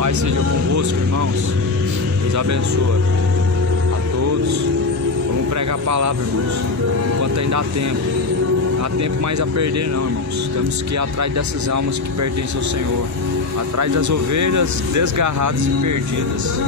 Pai seja convosco, irmãos. Deus abençoa a todos. Vamos pregar a palavra, irmãos, enquanto ainda há tempo. Não há tempo mais a perder não, irmãos. Temos que ir atrás dessas almas que pertencem ao Senhor, atrás das ovelhas desgarradas e perdidas.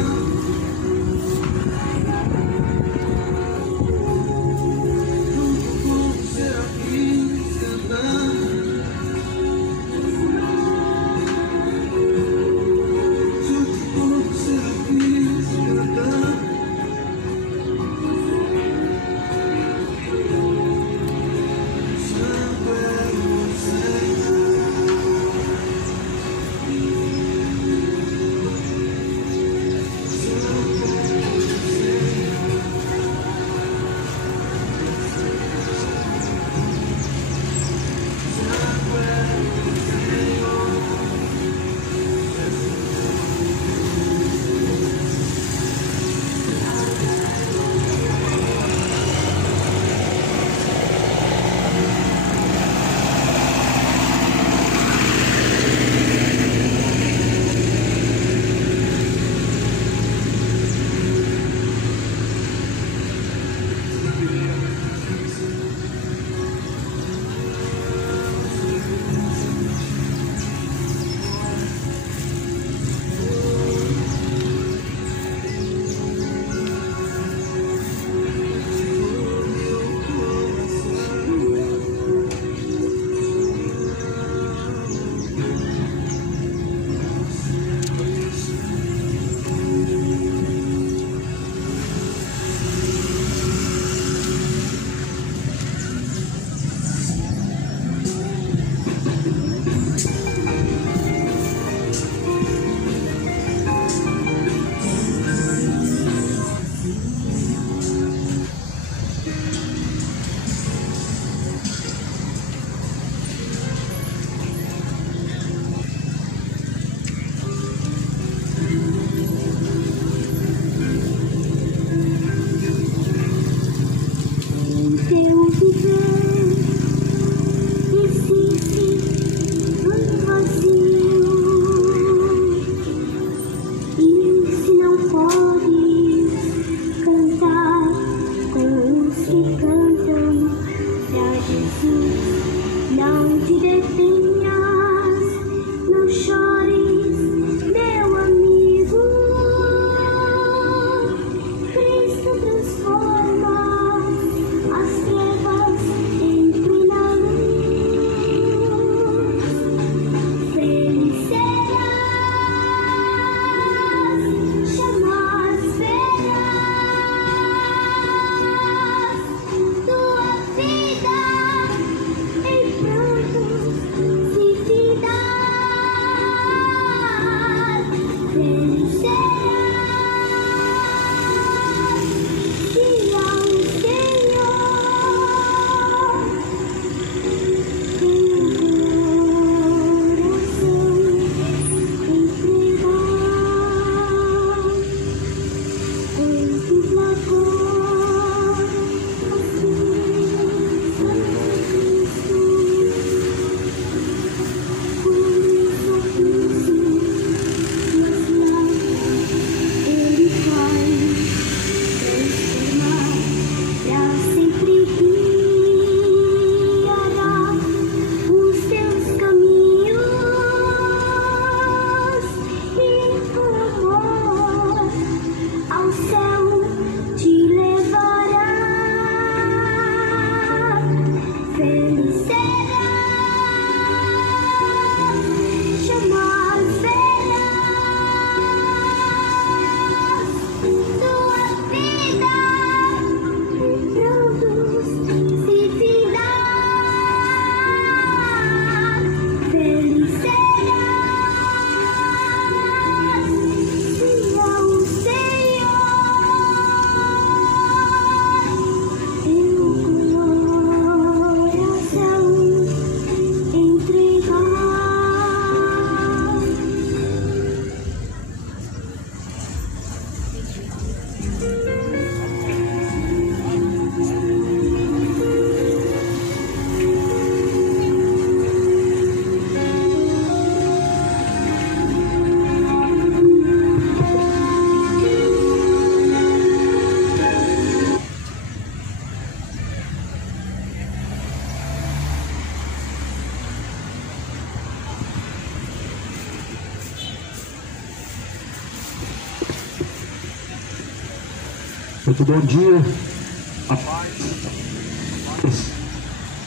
Muito bom dia.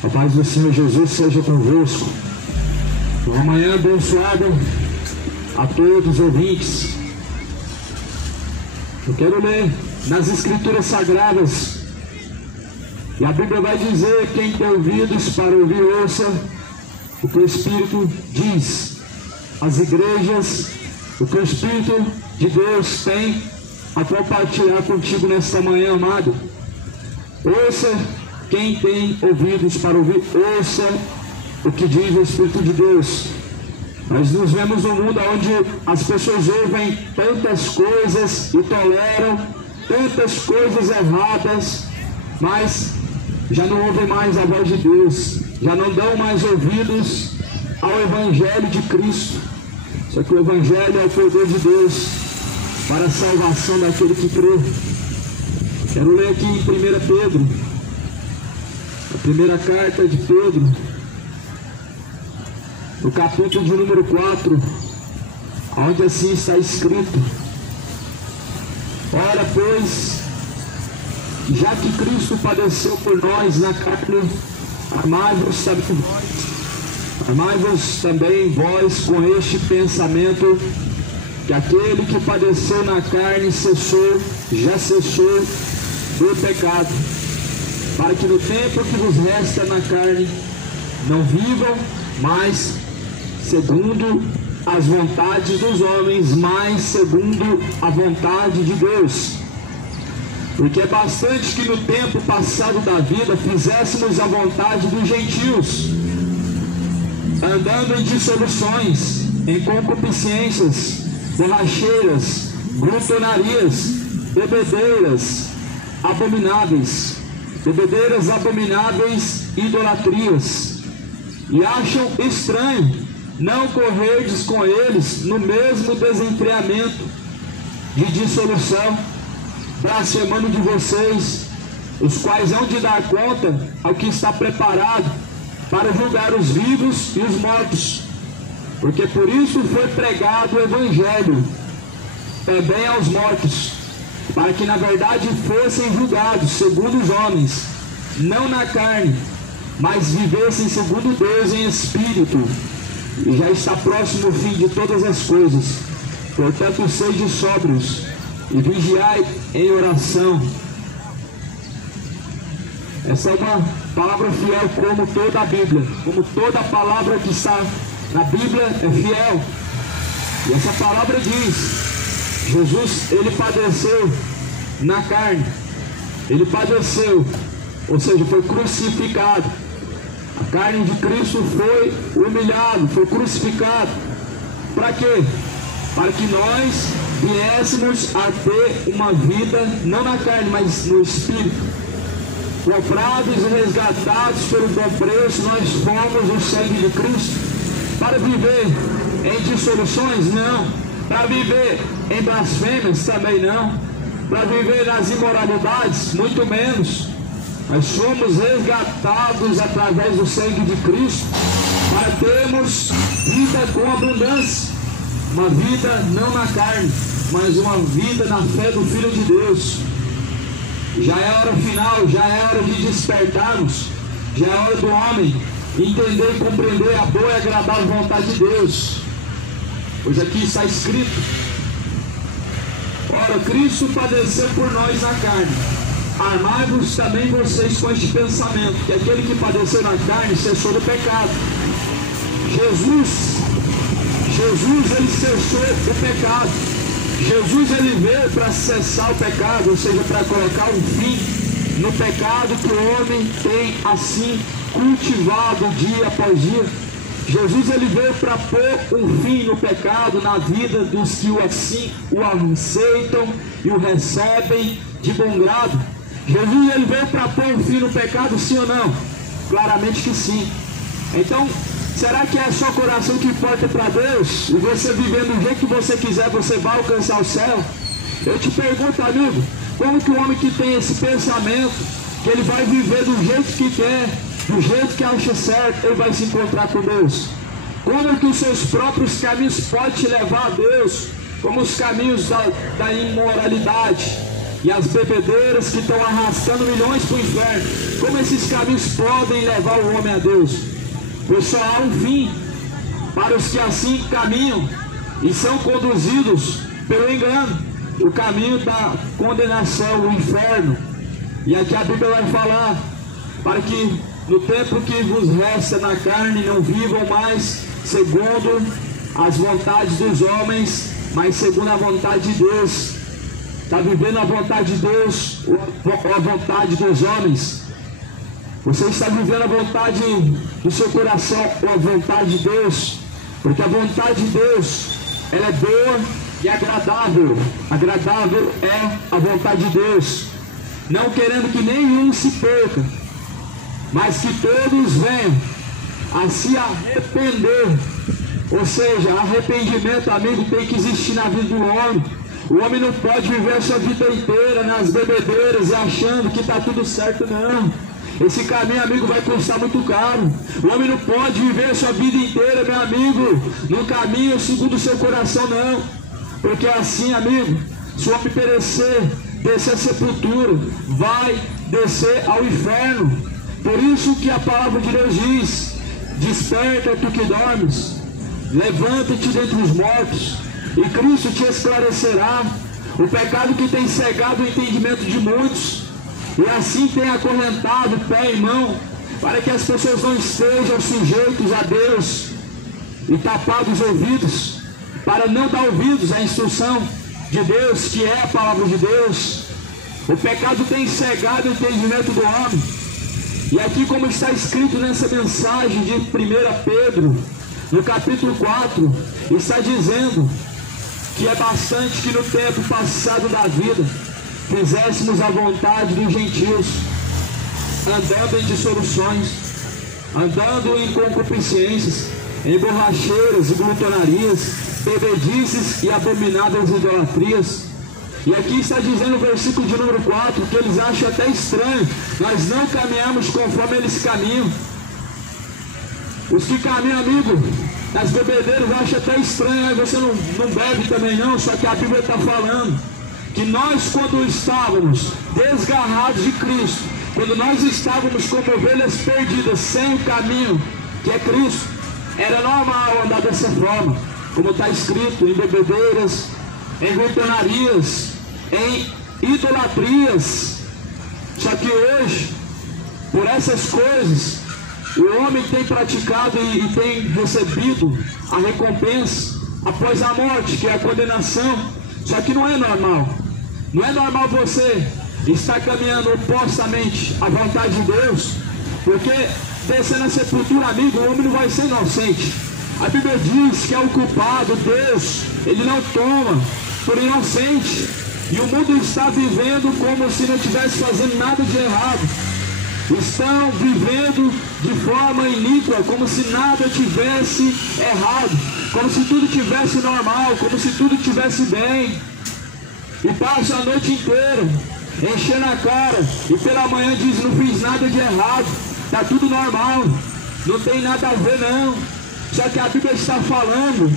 A paz do Senhor Jesus seja convosco. Uma manhã abençoada a todos os ouvintes. Eu quero ler nas Escrituras Sagradas. E a Bíblia vai dizer: quem tem ouvidos para ouvir, ouça o que o Espírito diz às igrejas, o que o Espírito de Deus tem a compartilhar contigo nesta manhã, amado. Ouça, quem tem ouvidos para ouvir, ouça o que diz o Espírito de Deus. Nós nos vemos num mundo onde as pessoas ouvem tantas coisas e toleram tantas coisas erradas, mas já não ouvem mais a voz de Deus, já não dão mais ouvidos ao Evangelho de Cristo. Só que o Evangelho é o poder de Deus para a salvação daquele que crê. Quero ler aqui em 1 Pedro, a primeira carta de Pedro, no capítulo de número 4, onde assim está escrito: ora, pois, já que Cristo padeceu por nós na carne, amai-vos também vós com este pensamento, que aquele que padeceu na carne já cessou do pecado, para que no tempo que vos resta na carne não vivam mais segundo as vontades dos homens, mas segundo a vontade de Deus. Porque é bastante que no tempo passado da vida fizéssemos a vontade dos gentios, andando em dissoluções, em concupiscências, borracheiras, glutonarias, bebedeiras abomináveis, idolatrias. E acham estranho não correrdes com eles no mesmo desenfreamento de dissolução, blasfemando de vocês, os quais hão de dar conta ao que está preparado para julgar os vivos e os mortos. Porque por isso foi pregado o Evangelho também aos mortos, para que na verdade fossem julgados segundo os homens, não na carne, mas vivessem segundo Deus em espírito. E já está próximo o fim de todas as coisas. Portanto, sede sóbrios e vigiai em oração. Essa é uma palavra fiel, como toda a Bíblia, como toda a palavra que está na Bíblia é fiel. E essa palavra diz: Jesus, ele padeceu na carne, ele padeceu, ou seja, foi crucificado. A carne de Cristo foi humilhado, foi crucificado. Para quê? Para que nós viéssemos a ter uma vida, não na carne, mas no Espírito. Comprados e resgatados pelo bom preço, nós fomos o sangue de Cristo. Para viver em dissoluções? Não. Para viver em blasfêmias? Também não. Para viver nas imoralidades? Muito menos. Nós somos resgatados através do sangue de Cristo para termos vida com abundância. Uma vida não na carne, mas uma vida na fé do Filho de Deus. Já é hora final, já é hora de despertarmos. Já é hora do homem entender e compreender a boa e agradável vontade de Deus. Pois aqui está escrito: ora, Cristo padeceu por nós na carne. Armai-vos também vocês com este pensamento, que aquele que padeceu na carne cessou do pecado. Jesus ele cessou o pecado. Jesus ele veio para cessar o pecado, ou seja, para colocar um fim no pecado que o homem tem assim cultivado dia após dia. Jesus ele veio para pôr um fim no pecado na vida dos que assim o aceitam e o recebem de bom grado. Jesus ele veio para pôr um fim no pecado, sim ou não? Claramente que sim. Então, será que é só coração que importa para Deus? E você vivendo do jeito que você quiser, você vai alcançar o céu? Eu te pergunto, amigo, como que o homem que tem esse pensamento, que ele vai viver do jeito que quer, do jeito que acha certo, ele vai se encontrar com Deus? Como que os seus próprios caminhos podem te levar a Deus? Como os caminhos da imoralidade, e as bebedeiras que estão arrastando milhões para o inferno. Como esses caminhos podem levar o homem a Deus? Pois só há um fim para os que assim caminham e são conduzidos pelo engano, o caminho da condenação, o inferno. E aqui a Bíblia vai falar: para que no tempo que vos resta na carne não vivam mais segundo as vontades dos homens, mas segundo a vontade de Deus. Está vivendo a vontade de Deus ou a vontade dos homens? Você está vivendo a vontade do seu coração ou a vontade de Deus? Porque a vontade de Deus, ela é boa e agradável. Agradável é a vontade de Deus, não querendo que nenhum se perca, mas que todos venham a se arrepender. Ou seja, arrependimento, amigo, tem que existir na vida do homem. O homem não pode viver a sua vida inteira nas bebedeiras e achando que está tudo certo, não. Esse caminho, amigo, vai custar muito caro. O homem não pode viver a sua vida inteira, meu amigo, no caminho segundo o seu coração, não. Porque assim, amigo, se o homem perecer, descer a sepultura, vai descer ao inferno. Por isso que a palavra de Deus diz: desperta tu que dormes, levanta-te dentre os mortos, e Cristo te esclarecerá. O pecado que tem cegado o entendimento de muitos, e assim tem acorrentado pé e mão, para que as pessoas não estejam sujeitos a Deus, e tapados os ouvidos, para não dar ouvidos à instrução de Deus, que é a palavra de Deus. O pecado tem cegado o entendimento do homem. E aqui, como está escrito nessa mensagem de 1 Pedro, no capítulo 4, está dizendo que é bastante que no tempo passado da vida fizéssemos a vontade dos gentios, andando em dissoluções, andando em concupiscências, em borracheiras e glutonarias, bebedices e abomináveis idolatrias. E aqui está dizendo no versículo de número 4 que eles acham até estranho nós não caminhamos conforme eles caminham. Os que caminham, amigo, nas bebedeiras acham até estranho, aí você não bebe também não, só que a Bíblia está falando que nós, quando estávamos desgarrados de Cristo, quando nós estávamos como ovelhas perdidas, sem o caminho que é Cristo, era normal andar dessa forma, como está escrito, em bebedeiras, em glutonarias, em idolatrias. Só que hoje, por essas coisas, o homem tem praticado e tem recebido a recompensa após a morte, que é a condenação. Só que não é normal. Não é normal você estar caminhando opostamente à vontade de Deus, porque descer na sepultura, amigo, o homem não vai ser inocente. A Bíblia diz que é o culpado, Deus, ele não toma por inocente. E o mundo está vivendo como se não estivesse fazendo nada de errado. Estão vivendo de forma iníqua, como se nada tivesse errado, como se tudo tivesse normal, como se tudo tivesse bem. E passa a noite inteira enchendo a cara, e pela manhã diz: não fiz nada de errado, está tudo normal, não tem nada a ver não. Só que a Bíblia está falando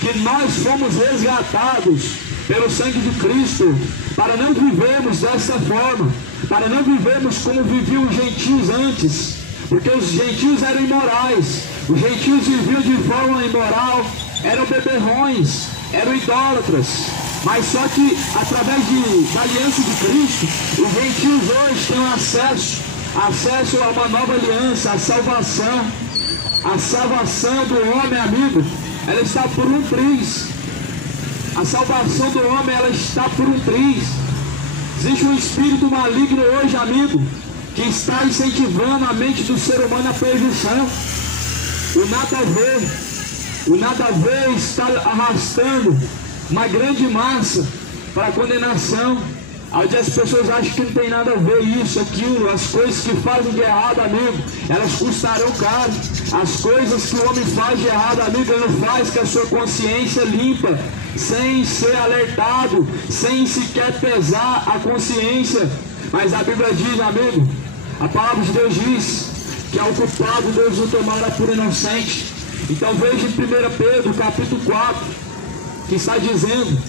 que nós fomos resgatados pelo sangue de Cristo, para não vivermos dessa forma, para não vivermos como viviam os gentios antes, porque os gentios eram imorais, os gentios viviam de forma imoral, eram beberrões, eram idólatras. Mas só que através da aliança de Cristo, os gentios hoje têm acesso a uma nova aliança, a salvação do homem, amigo, ela está por um triz. A salvação do homem, ela está por um triz. Existe um espírito maligno hoje, amigo, que está incentivando a mente do ser humano à perdição. O nada a ver está arrastando uma grande massa para a condenação, onde as pessoas acham que não tem nada a ver isso, aquilo, as coisas que fazem de errado, amigo, elas custarão caro. As coisas que o homem faz de errado, amigo, ele não faz com a sua consciência limpa, sem ser alertado, sem sequer pesar a consciência. Mas a Bíblia diz, amigo, a palavra de Deus diz que ao culpado Deus o tomará por inocente. Então veja em 1 Pedro capítulo 4, que está dizendo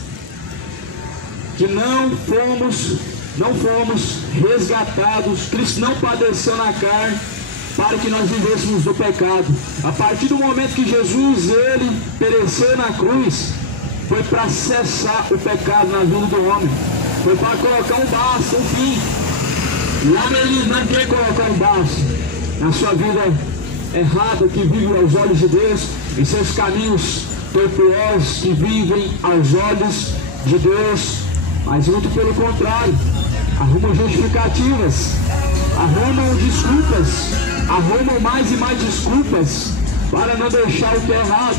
que não fomos não fomos resgatados, Cristo não padeceu na carne para que nós vivêssemos do pecado. A partir do momento que Jesus, ele pereceu na cruz, foi para cessar o pecado na vida do homem, foi para colocar um basta, um fim. Lá ele não quer colocar um basta na sua vida errada, que vive aos olhos de Deus, em seus caminhos tortuosos, que vivem aos olhos de Deus, mas muito pelo contrário, arrumam justificativas, arrumam desculpas, arrumam mais e mais desculpas para não deixar o que é errado,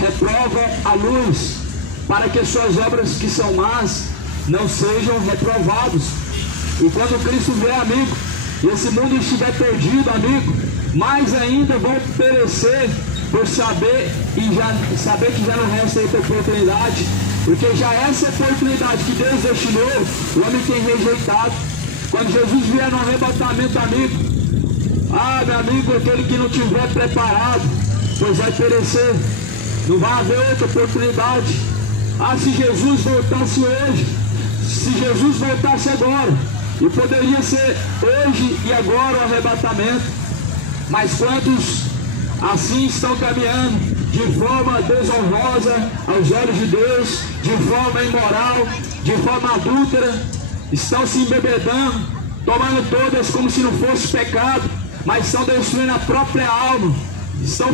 reprova a luz, para que suas obras que são más não sejam reprovadas. E quando Cristo vier, amigo, e esse mundo estiver perdido, amigo, mais ainda vão perecer por saber que já não resta outra oportunidade, porque já essa oportunidade que Deus destinou, o homem tem rejeitado. Quando Jesus vier no arrebatamento, amigo, meu amigo, aquele que não tiver preparado, pois vai perecer, não vai haver outra oportunidade. Se Jesus voltasse hoje, se Jesus voltasse agora, e poderia ser hoje e agora o arrebatamento, mas quantos assim estão caminhando de forma desonrosa aos olhos de Deus, de forma imoral, de forma adúltera, estão se embebedando, tomando todas como se não fosse pecado, mas estão destruindo a própria alma, estão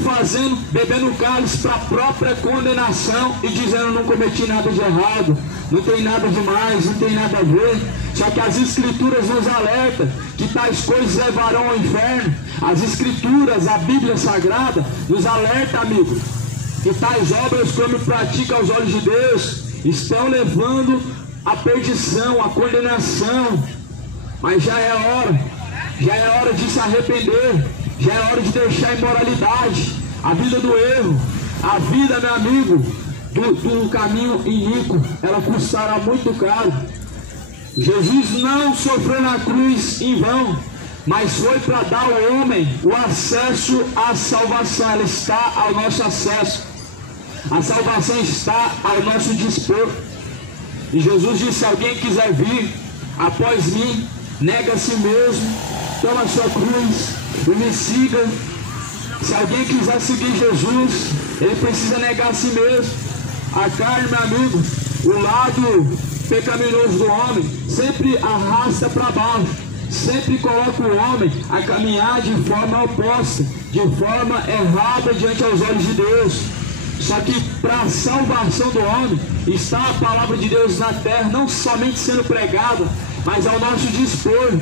bebendo o cálice para a própria condenação e dizendo: não cometi nada de errado, não tem nada demais, não tem nada a ver. Só que as Escrituras nos alertam que tais coisas levarão ao inferno. As Escrituras, a Bíblia Sagrada, nos alerta, amigo, que tais obras, como pratica aos olhos de Deus, estão levando à perdição, à condenação. Mas já é hora de se arrepender, já é hora de deixar a imoralidade, a vida do erro, a vida, meu amigo, do caminho iníquo, ela custará muito caro. Jesus não sofreu na cruz em vão, mas foi para dar ao homem o acesso à salvação. Ela está ao nosso acesso, a salvação está ao nosso dispor. E Jesus disse: se alguém quiser vir após mim, nega a si mesmo, toma a sua cruz e me siga. Se alguém quiser seguir Jesus, ele precisa negar a si mesmo. A carne, meu amigo, o lado pecaminoso do homem sempre arrasta para baixo, sempre coloca o homem a caminhar de forma oposta, de forma errada diante aos olhos de Deus. Só que para a salvação do homem está a palavra de Deus na terra, não somente sendo pregada, mas ao nosso dispor.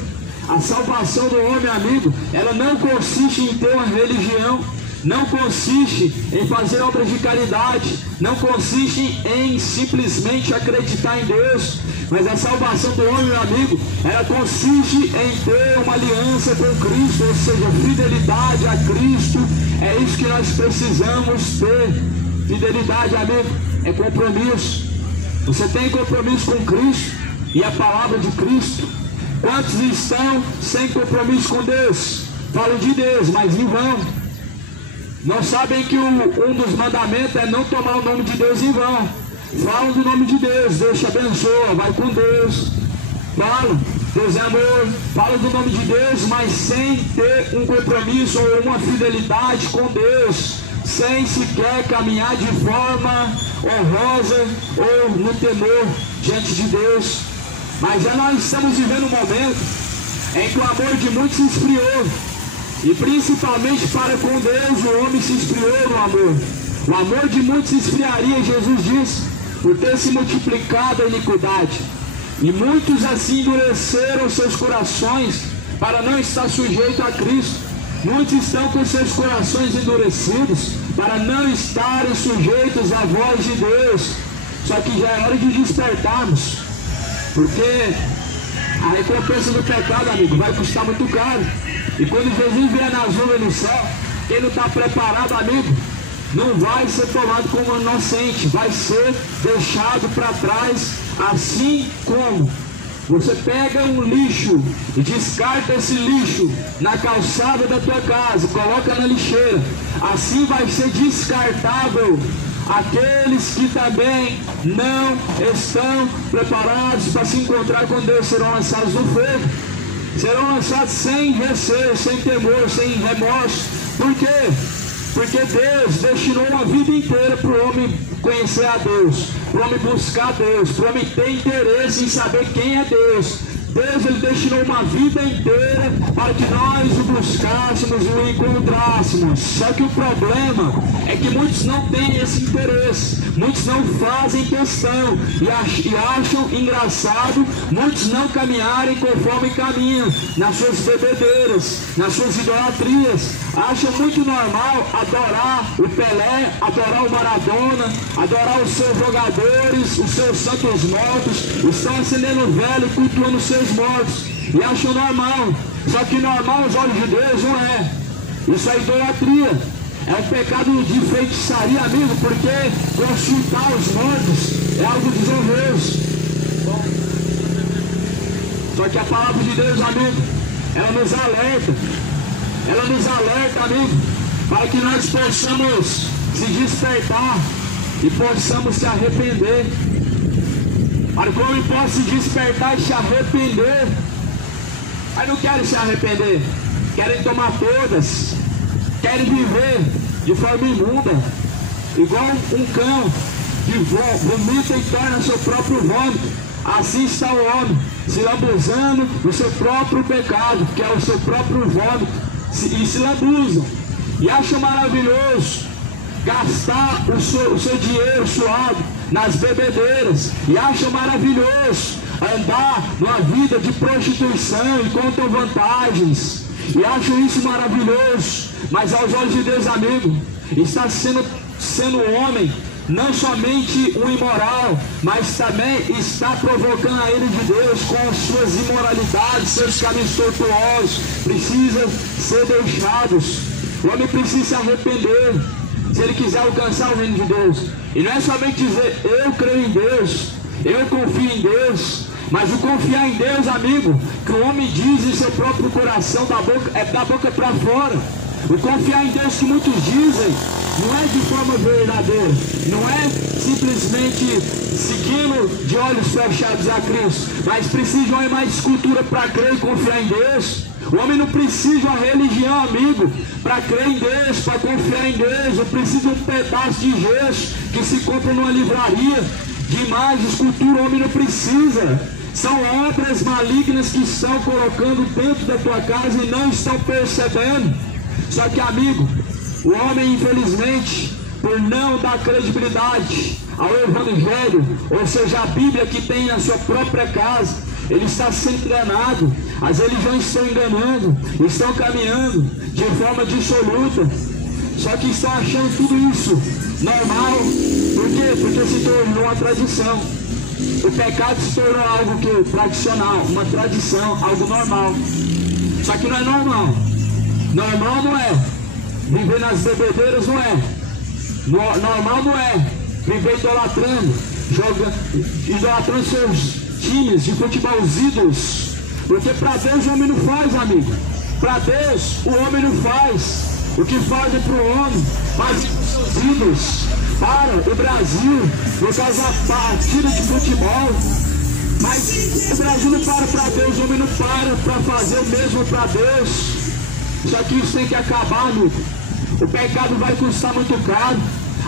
A salvação do homem, amigo, ela não consiste em ter uma religião, não consiste em fazer obras de caridade, não consiste em simplesmente acreditar em Deus, mas a salvação do homem, meu amigo, ela consiste em ter uma aliança com Cristo, ou seja, fidelidade a Cristo. É isso que nós precisamos ter. Fidelidade, amigo, é compromisso. Você tem compromisso com Cristo e a palavra de Cristo. Quantos estão sem compromisso com Deus? Falam de Deus, mas em vão. Não sabem que um dos mandamentos é não tomar o nome de Deus em vão. Falam do nome de Deus, Deus te abençoa, vai com Deus. Falam, Deus é amor. Falam do nome de Deus, mas sem ter um compromisso ou uma fidelidade com Deus, sem sequer caminhar de forma honrosa ou no temor diante de Deus. Mas já nós estamos vivendo um momento em que o amor de muitos se esfriou. E principalmente para com Deus, o homem se esfriou no amor. O amor de muitos se esfriaria, Jesus disse, por ter se multiplicado a iniquidade. E muitos assim endureceram seus corações para não estar sujeito a Cristo. Muitos estão com seus corações endurecidos para não estarem sujeitos à voz de Deus. Só que já é hora de despertarmos, porque a recompensa do pecado, amigo, vai custar muito caro. E quando Jesus vier nas nuvens no céu, quem não está preparado, amigo, não vai ser tomado como inocente, vai ser deixado para trás. Assim como você pega um lixo e descarta esse lixo na calçada da tua casa, coloca na lixeira, assim vai ser descartável aqueles que também não estão preparados para se encontrar com Deus serão lançados no fogo. Serão lançados sem receio, sem temor, sem remorso. Por quê? Porque Deus destinou uma vida inteira para o homem conhecer a Deus, para o homem buscar a Deus, para o homem ter interesse em saber quem é Deus. Deus, ele destinou uma vida inteira para que nós o buscássemos e o encontrássemos. Só que o problema é que muitos não têm esse interesse, muitos não fazem questão e acham engraçado muitos não caminharem conforme caminham nas suas bebedeiras, nas suas idolatrias. Acham muito normal adorar o Pelé, adorar o Maradona, adorar os seus jogadores, os seus santos mortos. Estão acendendo vela e cultuando os seus mortos e acham normal. Só que normal aos olhos de Deus não é. Isso é idolatria, é um pecado de feitiçaria, amigo, porque consultar os mortos é algo desonroso. Só que a palavra de Deus, amigo, ela nos alerta, amigo, para que nós possamos se despertar e possamos se arrepender. Para que o homem possa se despertar e se arrepender. Mas não querem se arrepender, querem tomar todas, querem viver de forma imunda, igual um cão que vomita e torna seu próprio vômito. Assim está o homem, se lambuzando no seu próprio pecado, que é o seu próprio vômito, e se lambuzam, e acham maravilhoso gastar o seu dinheiro suado nas bebedeiras, e acham maravilhoso andar numa vida de prostituição e contam vantagens, e acham isso maravilhoso. Mas aos olhos de Deus, amigo, está sendo homem não somente um imoral, mas também está provocando a ira de Deus com as suas imoralidades, seus caminhos tortuosos. Precisam ser deixados. O homem precisa se arrepender se ele quiser alcançar o reino de Deus. E não é somente dizer eu creio em Deus, eu confio em Deus, mas o confiar em Deus, amigo, que o homem diz em seu próprio coração, da boca para fora. O confiar em Deus que muitos dizem não é de forma verdadeira, não é simplesmente seguindo de olhos fechados a Cristo, mas precisa de uma mais cultura para crer e confiar em Deus. O homem não precisa de uma religião, amigo, para crer em Deus, para confiar em Deus. Não precisa de um pedaço de gesso que se compra numa livraria de imagem, escultura. O homem não precisa. São obras malignas que estão colocando dentro da tua casa e não estão percebendo. Só que, amigo, o homem, infelizmente, por não dar credibilidade ao Evangelho, ou seja, a Bíblia que tem na sua própria casa, ele está sendo enganado. As religiões estão enganando, estão caminhando de forma dissoluta. Só que estão achando tudo isso normal. Por quê? Porque se tornou uma tradição. O pecado se tornou algo tradicional, uma tradição, algo normal. Só que não é normal. Normal não é viver nas bebedeiras, não é. Normal não é viver idolatrando seus times de futebol, os ídolos. Porque para Deus o homem não faz, amigo. Para Deus o homem não faz. O que fazem para o homem, fazem para os seus ídolos. Para o Brasil, por causa da partida de futebol. Mas o Brasil não para Deus, o homem não para fazer o mesmo para Deus. Só que isso tem que acabar, amigo. O pecado vai custar muito caro.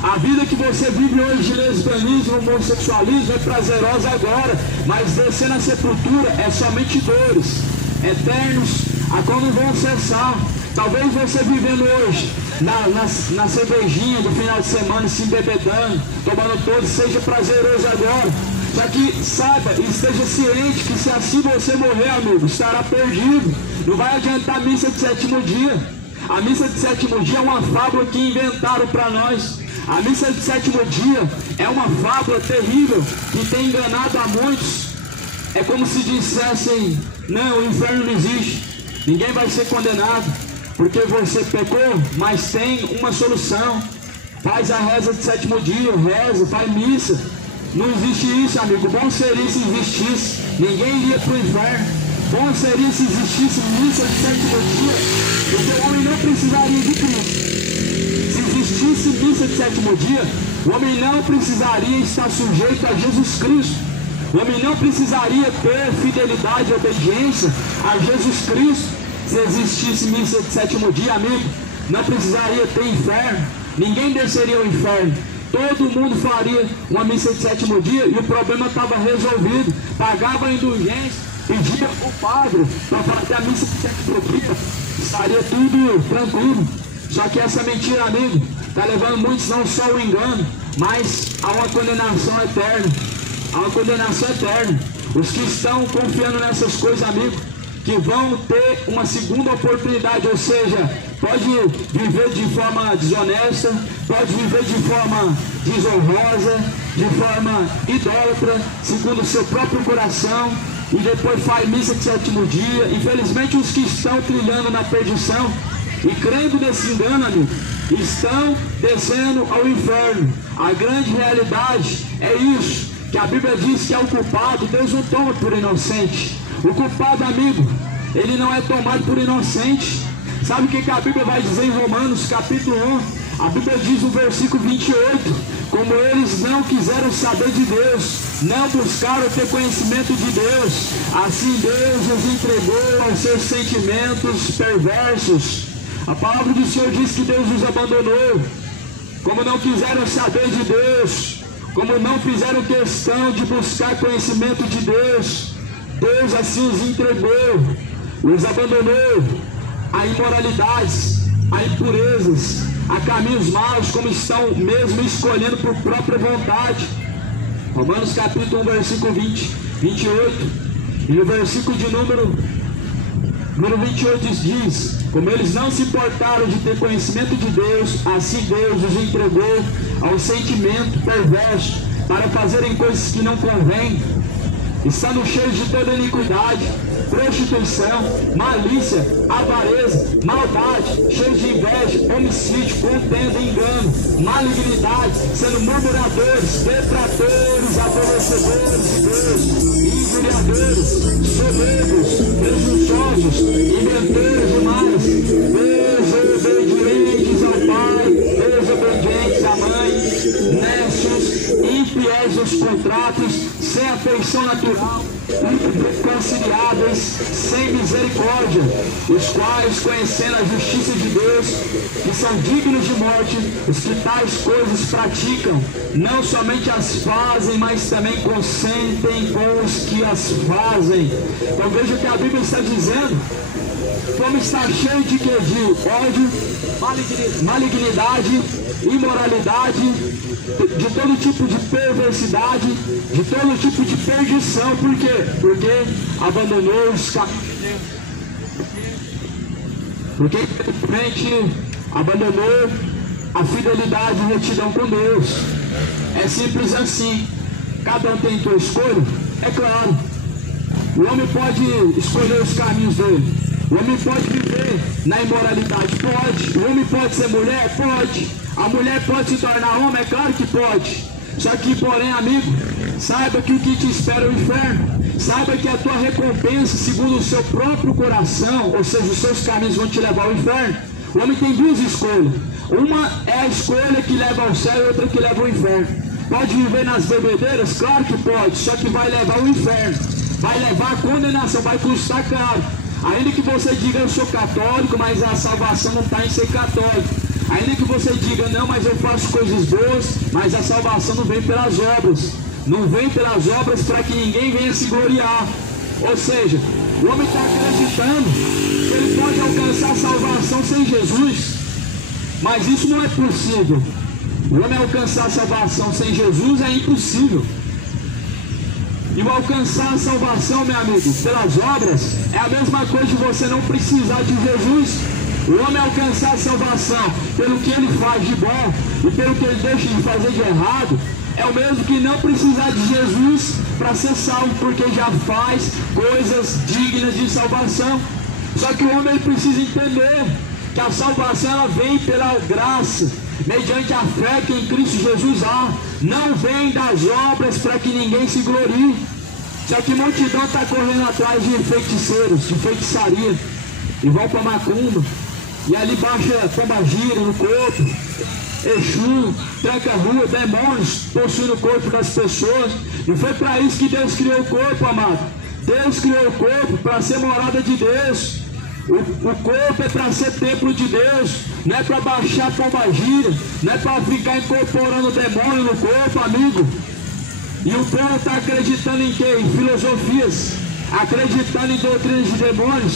A vida que você vive hoje de lesbianismo, homossexualismo é prazerosa agora, mas descer na sepultura é somente dores eternos, a qual não vão cessar. Talvez você vivendo hoje na cervejinha do final de semana, se embebedando, tomando todo, seja prazeroso agora. Só que saiba e esteja ciente que se assim você morrer, amigo, estará perdido. Não vai adiantar a missa de sétimo dia. A missa de sétimo dia é uma fábula que inventaram para nós. A missa de sétimo dia é uma fábula terrível que tem enganado a muitos. É como se dissessem, não, o inferno não existe, ninguém vai ser condenado porque você pecou, mas tem uma solução. Faz a reza de sétimo dia, reza, faz missa. Não existe isso, amigo. Bom seria se existisse, ninguém iria para o inferno. Bom seria se existisse missa de sétimo dia, porque o homem não precisaria de Cristo. Se existisse missa de sétimo dia, o homem não precisaria estar sujeito a Jesus Cristo. O homem não precisaria ter fidelidade e obediência a Jesus Cristo. Se existisse missa de sétimo dia, amigo, não precisaria ter inferno. Ninguém desceria ao inferno. Todo mundo faria uma missa de sétimo dia e o problema estava resolvido. Pagava a indulgência, pedia o padre para fazer a missa de sétimo dia. Estaria tudo tranquilo. Só que essa mentira, amigo, está levando muitos não só ao engano, mas a uma condenação eterna. A uma condenação eterna. Os que estão confiando nessas coisas, amigo, que vão ter uma segunda oportunidade, ou seja, pode viver de forma desonesta, pode viver de forma desonrosa, de forma idólatra, segundo o seu próprio coração, e depois faz missa de sétimo dia. Infelizmente, os que estão trilhando na perdição e crendo nesse engano, amigo, estão descendo ao inferno. A grande realidade é isso, que a Bíblia diz que é o culpado. Deus não toma por inocente. O culpado, amigo, ele não é tomado por inocente. Sabe o que a Bíblia vai dizer em Romanos capítulo 1? A Bíblia diz no versículo 28, como eles não quiseram saber de Deus, não buscaram ter conhecimento de Deus, assim Deus os entregou aos seus sentimentos perversos. A palavra do Senhor diz que Deus os abandonou. Como não quiseram saber de Deus, como não fizeram questão de buscar conhecimento de Deus, Deus assim os entregou, os abandonou a imoralidades, a impurezas, a caminhos maus, como estão mesmo escolhendo por própria vontade. Romanos capítulo 1, versículo 28, e no versículo de número 28 diz, como eles não se importaram de ter conhecimento de Deus, assim Deus os entregou ao sentimento perverso, para fazerem coisas que não convêm, estando cheios de toda iniquidade, prostituição, malícia, avareza, maldade, cheios de inveja, homicídio, contenda, engano, malignidade, sendo murmuradores, detratores, aborrecedores de Deus, injuriadores, soberbos, presunçosos, inventores de males, desobedientes ao pai, desobedientes à mãe, nécios, infiéis aos contratos, sem afeição natural, irreconciliáveis, sem misericórdia, os quais, conhecendo a justiça de Deus, que são dignos de morte, os que tais coisas praticam, não somente as fazem, mas também consentem com os que as fazem. Então veja o que a Bíblia está dizendo. Como está cheio de que? De ódio, malignidade, imoralidade, de todo tipo de perversidade, de todo tipo de perdição. Por quê? Porque abandonou os caminhos de Deus. Porque infelizmente abandonou a fidelidade e retidão com Deus. É simples assim. Cada um tem sua escolha? É claro. O homem pode escolher os caminhos dele. O homem pode viver na imoralidade? Pode. O homem pode ser mulher? Pode. A mulher pode se tornar homem? É claro que pode. Só que, porém, amigo, saiba que o que te espera é o inferno. Saiba que a tua recompensa, segundo o seu próprio coração, ou seja, os seus caminhos vão te levar ao inferno. O homem tem duas escolhas. Uma é a escolha que leva ao céu e outra que leva ao inferno. Pode viver nas bebedeiras? Claro que pode, só que vai levar ao inferno. Vai levar a condenação, vai custar caro. Ainda que você diga, eu sou católico, mas a salvação não está em ser católico. Ainda que você diga, não, mas eu faço coisas boas, mas a salvação não vem pelas obras. Não vem pelas obras para que ninguém venha se gloriar. Ou seja, o homem está acreditando que ele pode alcançar a salvação sem Jesus. Mas isso não é possível. O homem alcançar a salvação sem Jesus é impossível. E o alcançar a salvação, meu amigo, pelas obras, é a mesma coisa de você não precisar de Jesus. O homem alcançar a salvação pelo que ele faz de bom e pelo que ele deixa de fazer de errado, é o mesmo que não precisar de Jesus para ser salvo, porque já faz coisas dignas de salvação. Só que o homem precisa entender que a salvação ela vem pela graça, mediante a fé que em Cristo Jesus há. Não vem das obras para que ninguém se glorie. Só que multidão está correndo atrás de feiticeiros, de feitiçaria, e vão para macumba, e ali baixa pombagira no corpo, Exu, tranca-rua, demônios possuem o corpo das pessoas. E foi para isso que Deus criou o corpo, amado. Deus criou o corpo para ser morada de Deus. O corpo é para ser templo de Deus, não é para baixar pombagira, não é para ficar incorporando demônio no corpo, amigo. E o povo está acreditando em quê? Em filosofias, acreditando em doutrinas de demônios,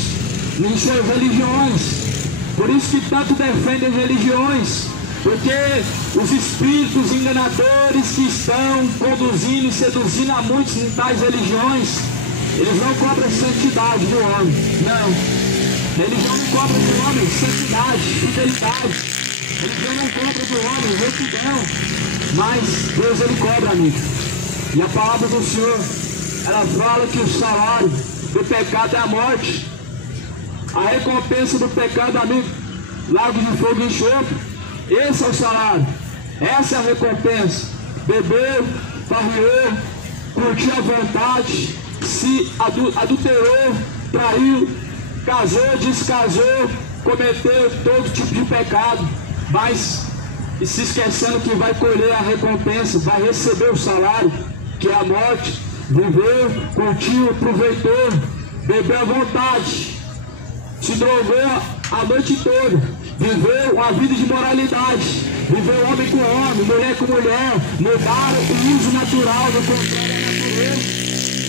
em suas religiões. Por isso que tanto defendem as religiões, porque os espíritos enganadores que estão conduzindo e seduzindo a muitos em tais religiões, eles não cobram santidade do homem, não. Religião não cobra do homem santidade, fidelidade. Religião não cobra do homem retidão. Mas Deus, ele cobra, amigo. E a palavra do Senhor, ela fala que o salário do pecado é a morte. A recompensa do pecado, amigo, lago de fogo e enxofre. Esse é o salário. Essa é a recompensa. Bebeu, farriou, curtiu à vontade, se adulterou, traiu, casou, descasou, cometeu todo tipo de pecado, mas se esquecendo que vai colher a recompensa, vai receber o salário, que é a morte. Viveu, curtiu, aproveitou, bebeu à vontade, se drogou a noite toda, viveu uma vida de moralidade, viveu homem com homem, mulher com mulher, mudaram o uso natural do contrário à natureza.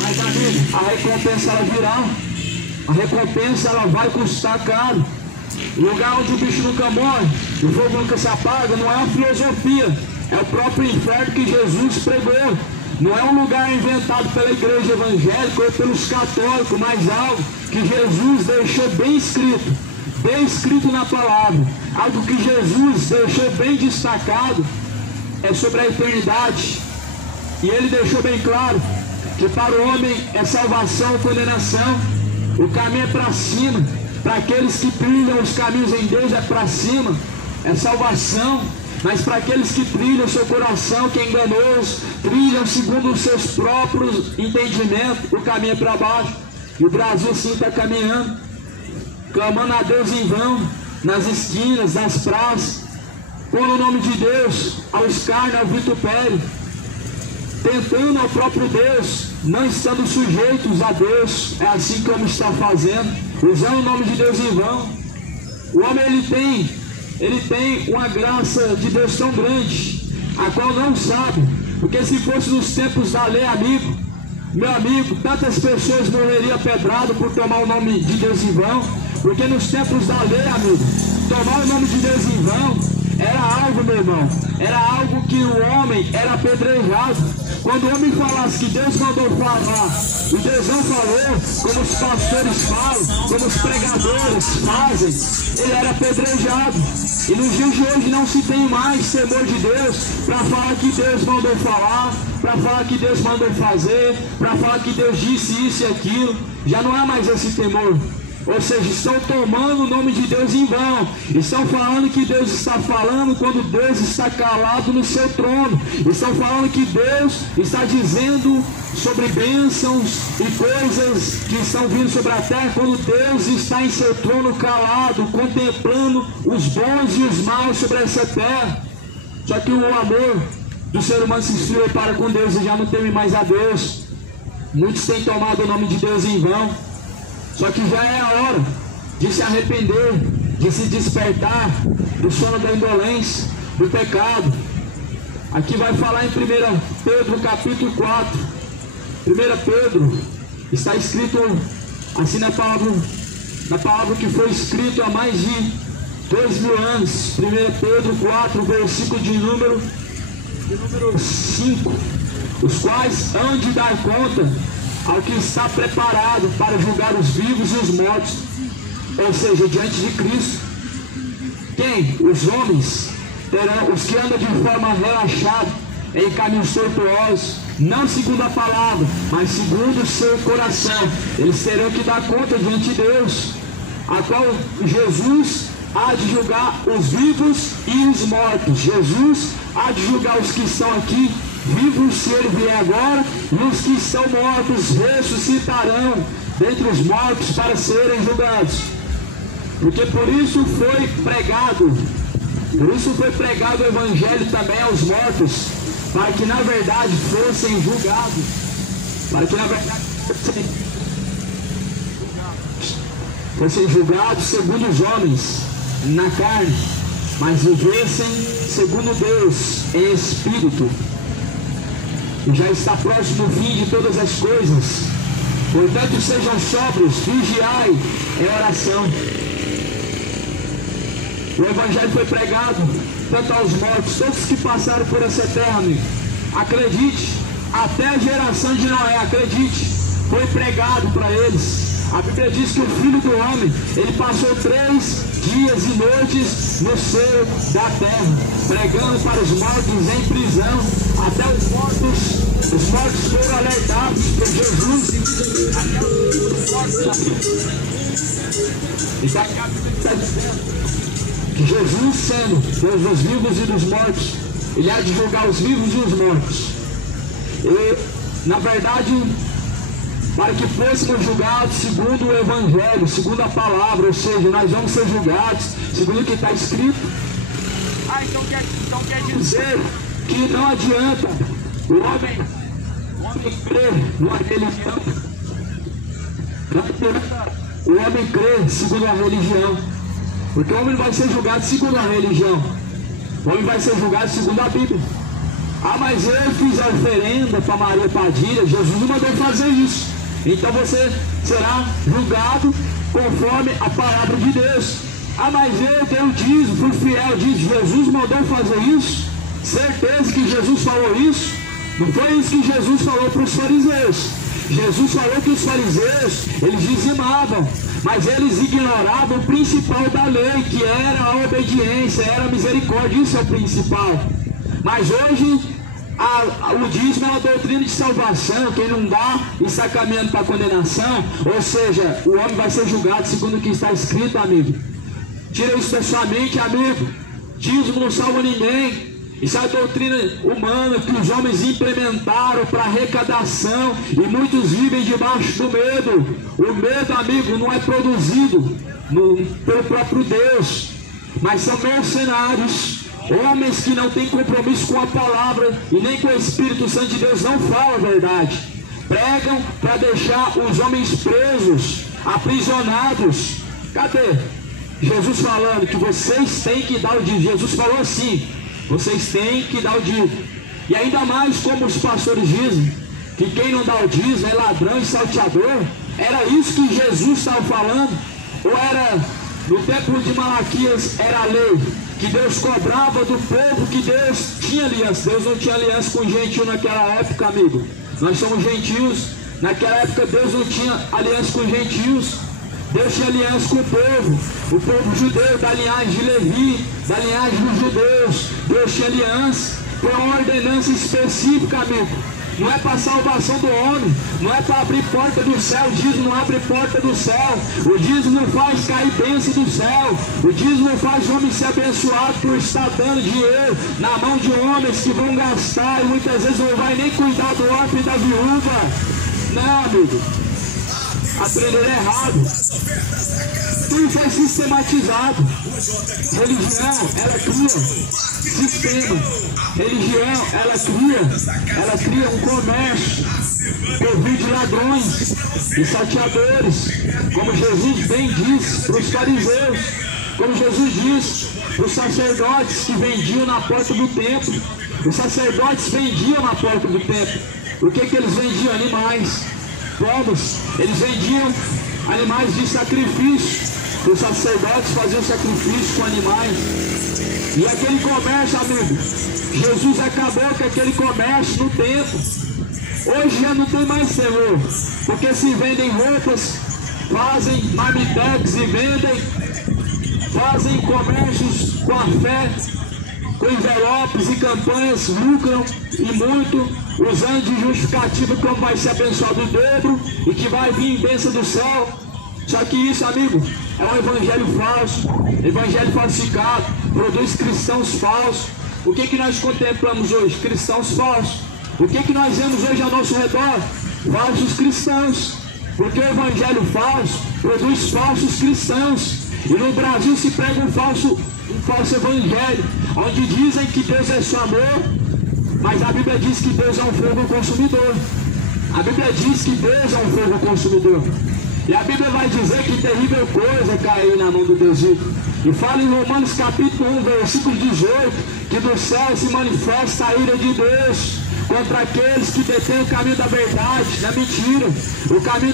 Mas, amigo, a recompensa ela virá. A recompensa ela vai custar caro. O lugar onde o bicho nunca morre, o fogo nunca se apaga, não é uma filosofia, é o próprio inferno que Jesus pregou. Não é um lugar inventado pela igreja evangélica ou pelos católicos, mas algo que Jesus deixou bem escrito na palavra. Algo que Jesus deixou bem destacado é sobre a eternidade. E ele deixou bem claro que para o homem é salvação ou condenação. O caminho é para cima. Para aqueles que trilham os caminhos em Deus é para cima, é salvação. Mas para aqueles que trilham seu coração, que é enganoso, trilham segundo os seus próprios entendimentos, o caminho é para baixo. E o Brasil sim está caminhando, clamando a Deus em vão, nas esquinas, nas praças, pondo o nome de Deus ao escárnio, ao vitupério, tentando ao próprio Deus, não estando sujeitos a Deus. É assim que o homem está fazendo, usando o nome de Deus em vão. O homem ele tem uma graça de Deus tão grande, a qual não sabe, porque se fosse nos tempos da lei, amigo, meu amigo, tantas pessoas morreriam pedrado por tomar o nome de Deus em vão. Porque nos tempos da lei, amigo, tomar o nome de Deus em vão era algo, meu irmão, era algo que o homem era apedrejado. Quando o homem falasse que Deus mandou falar e Deus não falou, como os pastores falam, como os pregadores fazem, ele era apedrejado. E nos dias de hoje não se tem mais temor de Deus para falar que Deus mandou falar, para falar que Deus mandou fazer, para falar que Deus disse isso e aquilo. Já não há mais esse temor. Ou seja, estão tomando o nome de Deus em vão. Estão falando que Deus está falando quando Deus está calado no seu trono. Estão falando que Deus está dizendo sobre bênçãos e coisas que estão vindo sobre a terra, quando Deus está em seu trono calado, contemplando os bons e os maus sobre essa terra. Só que o amor do ser humano se esfriou para com Deus e já não teme mais a Deus. Muitos têm tomado o nome de Deus em vão. Só que já é a hora de se arrepender, de se despertar do sono da indolência, do pecado. Aqui vai falar em 1 Pedro capítulo 4. 1 Pedro está escrito assim na palavra que foi escrito há mais de 2000 anos. 1 Pedro 4, versículo de número 5. Os quais hão de dar conta ao que está preparado para julgar os vivos e os mortos, ou seja, diante de Cristo. Quem? Os homens terão, os que andam de forma relaxada em caminhos tortuosos, não segundo a palavra, mas segundo o seu coração. Eles terão que dar conta diante de Deus, a qual Jesus há de julgar os vivos e os mortos. Jesus há de julgar os que estão aqui vivos, se ele vier agora, e os que estão mortos ressuscitarão dentre os mortos para serem julgados. Porque por isso foi pregado o Evangelho também aos mortos, para que na verdade fossem julgados, fossem julgados segundo os homens, na carne, mas vivessem segundo Deus, em espírito. E já está próximo o fim de todas as coisas. Portanto, sejam sóbrios, vigiai em oração. O Evangelho foi pregado tanto aos mortos, todos que passaram por essa terra, amigo. Acredite, até a geração de Noé, acredite, foi pregado para eles. A Bíblia diz que o Filho do Homem, ele passou 3 dias e noites no seio da terra, pregando para os mortos em prisão, até os mortos foram alertados por Jesus. Então, a Bíblia está dizendo que Jesus, sendo Deus dos vivos e dos mortos, ele há de julgar os vivos e os mortos. E, na verdade, para que fôssemos julgados segundo o Evangelho, segundo a palavra, ou seja, nós vamos ser julgados segundo o que está escrito. Então quer dizer que não adianta o homem crer numa religião, não adianta o homem crer segundo a religião, porque o homem vai ser julgado segundo a religião, o homem vai ser julgado segundo a Bíblia. Ah, mas eu fiz a oferenda para Maria Padilha, Jesus não mandou fazer isso. Então você será julgado conforme a palavra de Deus. Ah, mas eu dei o dízimo, fui fiel, diz Jesus mandou fazer isso? Certeza que Jesus falou isso? Não foi isso que Jesus falou para os fariseus. Jesus falou que os fariseus, eles dizimavam, mas eles ignoravam o principal da lei, que era a obediência, era a misericórdia. Isso é o principal. Mas hoje o dízimo é uma doutrina de salvação. Quem não dá está caminhando para a condenação. Ou seja, o homem vai ser julgado segundo o que está escrito, amigo. Tira isso da sua mente, amigo. Dízimo não salva ninguém. Isso é a doutrina humana que os homens implementaram para arrecadação, e muitos vivem debaixo do medo. O medo, amigo, não é produzido pelo próprio Deus, mas são mercenários. Homens que não têm compromisso com a palavra e nem com o Espírito Santo de Deus, não falam a verdade. Pregam para deixar os homens presos, aprisionados. Cadê Jesus falando que vocês têm que dar o dízimo? Jesus falou assim: vocês têm que dar o dízimo. E ainda mais como os pastores dizem, que quem não dá o dízimo é ladrão e salteador. Era isso que Jesus estava falando? Ou era, no tempo de Malaquias, era a lei que Deus cobrava do povo, que Deus tinha aliança? Deus não tinha aliança com gentil naquela época, amigo. Nós somos gentios. Naquela época Deus não tinha aliança com gentios. Deus tinha aliança com o povo judeu, da linhagem de Levi, da linhagem dos judeus. Deus tinha aliança. Foi uma ordenança específica, amigo. Não é para a salvação do homem, não é para abrir porta do céu. O dízimo não abre porta do céu. O dízimo não faz cair bênção do céu. O dízimo não faz o homem ser abençoado por estar dando dinheiro na mão de homens que vão gastar e muitas vezes não vai nem cuidar do órfão e da viúva. Não, amigo. Aprender errado. Tudo foi sistematizado. Religião, ela cria sistema. Religião, ela cria um comércio por meio de ladrões e salteadores, como Jesus bem disse para os fariseus, como Jesus disse para os sacerdotes que vendiam na porta do templo. Os sacerdotes vendiam na porta do templo. O que eles vendiam? Animais, povos. Eles vendiam animais de sacrifício. Os sacerdotes faziam sacrifício com animais. E aquele comércio, amigo, Jesus acabou com aquele comércio no templo. Hoje já não tem mais Senhor, porque se vendem roupas, fazem marmitex e vendem, fazem comércios com a fé, com envelopes e campanhas, lucram e muito, usando de justificativa como vai ser abençoado o dobro e que vai vir bênção do céu. Só que isso, amigo, é um evangelho falso, evangelho falsificado, produz cristãos falsos. O que nós contemplamos hoje? Cristãos falsos. O que nós vemos hoje ao nosso redor? Falsos cristãos. Porque o evangelho falso produz falsos cristãos. E no Brasil se prega um falso evangelho, onde dizem que Deus é só amor, mas a Bíblia diz que Deus é um fogo consumidor. A Bíblia diz que Deus é um fogo consumidor. E a Bíblia vai dizer que terrível coisa é cair na mão do Deus vivo. E fala em Romanos capítulo 1, versículo 18, que do céu se manifesta a ira de Deus contra aqueles que detêm o caminho da verdade, da mentira, o caminho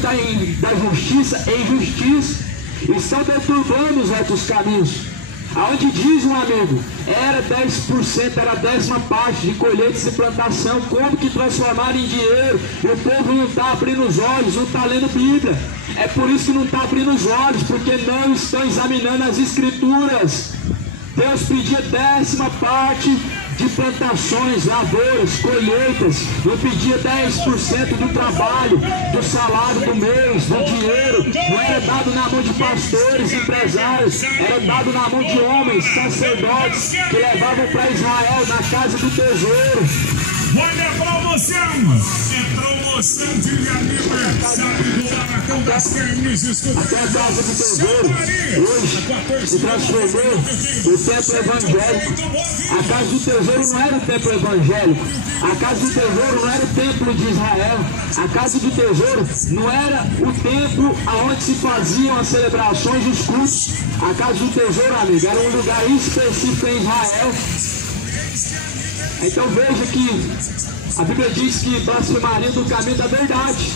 da justiça e injustiça, e estão deturbando os outros caminhos. Aonde diz um amigo, era 10%, era a 10ª parte de colheitas e plantação, como que transformaram em dinheiro? E o povo não está abrindo os olhos, não está lendo Bíblia. É por isso que não está abrindo os olhos, porque não estão examinando as Escrituras. Deus pedia 10ª parte de plantações, lavouras, colheitas. Eu pedia 10% do trabalho, do salário do mês, do dinheiro. Não era dado na mão de pastores, empresários, era dado na mão de homens, sacerdotes, que levavam para Israel, na casa do tesouro. Olha a promoção! É promoção de aniversário do Barracão das Carnes. Escuta, até a casa do tesouro hoje se transformou no templo evangélico. A casa do tesouro não era o templo evangélico. A casa do tesouro não era o templo de Israel. A casa do tesouro não era o templo aonde se faziam as celebrações e os cultos. A casa do tesouro, amigo, era um lugar específico em Israel. Então veja que a Bíblia diz que blasfemaria do caminho da verdade.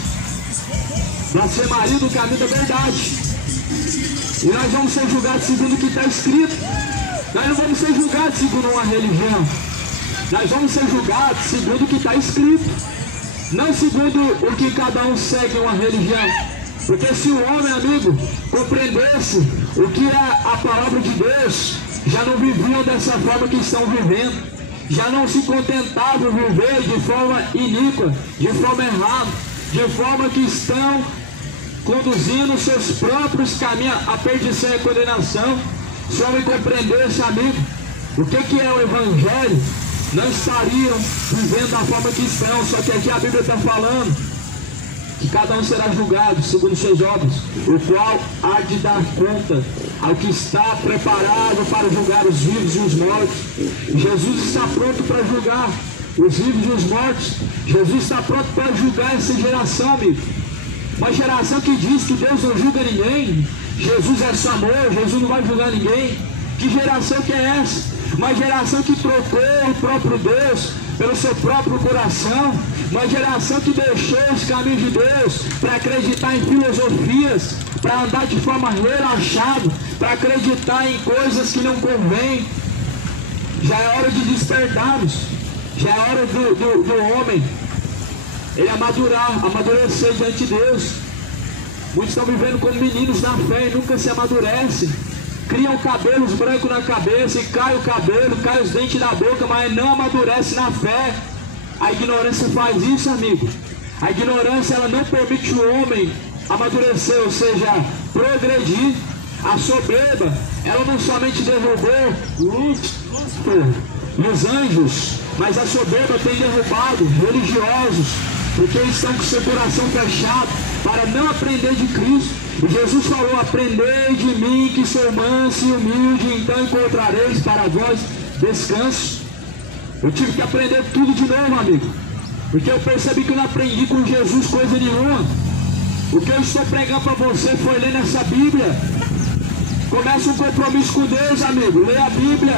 Blasfemaria do caminho da verdade. E nós vamos ser julgados segundo o que está escrito. Nós não vamos ser julgados segundo uma religião. Nós vamos ser julgados segundo o que está escrito. Não segundo o que cada um segue uma religião. Porque se o homem, amigo, compreendesse o que é a palavra de Deus, já não viviam dessa forma que estão vivendo. Já não se contentavam viver de forma iníqua, de forma errada, de forma que estão conduzindo seus próprios caminhos à perdição e à condenação. Se o homem compreendesse, amigo, o que é o Evangelho, não estariam vivendo da forma que estão. Só que aqui a Bíblia está falando que cada um será julgado segundo suas obras, o qual há de dar conta ao que está preparado para julgar os vivos e os mortos. Jesus está pronto para julgar os vivos e os mortos. Jesus está pronto para julgar essa geração, amigo. Uma geração que diz que Deus não julga ninguém. Jesus é só amor, Jesus não vai julgar ninguém. Que geração que é essa? Uma geração que trocou o próprio Deus pelo seu próprio coração. Uma geração que deixou os caminhos de Deus para acreditar em filosofias, para andar de forma relaxada, para acreditar em coisas que não convêm. Já é hora de despertarmos. Já é hora do homem ele amadurecer diante de Deus. Muitos estão vivendo como meninos na fé e nunca se amadurecem. Criam cabelos brancos na cabeça e cai o cabelo, cai os dentes da boca, mas não amadurece na fé. A ignorância faz isso, amigo. A ignorância, ela não permite o homem amadurecer, ou seja, progredir. A soberba, ela não somente derrubou os anjos, mas a soberba tem derrubado religiosos, porque eles estão com seu coração fechado para não aprender de Cristo. E Jesus falou: aprendei de mim que sou manso e humilde, então encontrareis para vós descanso. Eu tive que aprender tudo de novo, amigo, porque eu percebi que eu não aprendi com Jesus coisa nenhuma. O que eu estou pregando para você foi ler nessa Bíblia. Comece um compromisso com Deus, amigo. Leia a Bíblia.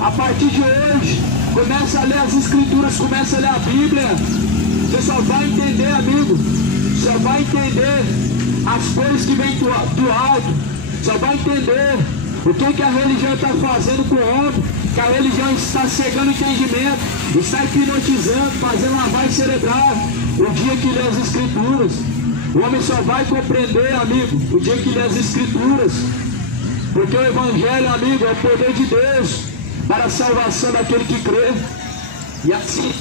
A partir de hoje, comece a ler as Escrituras, comece a ler a Bíblia. Você só vai entender, amigo. Só vai entender as coisas que vêm do alto. Só vai entender o que a religião está fazendo com o homem. Que a religião está cegando o entendimento, está hipnotizando, fazendo lavagem cerebral. O dia que lê as Escrituras, o homem só vai compreender, amigo, o dia que lê as Escrituras. Porque o Evangelho, amigo, é o poder de Deus para a salvação daquele que crê. E assim,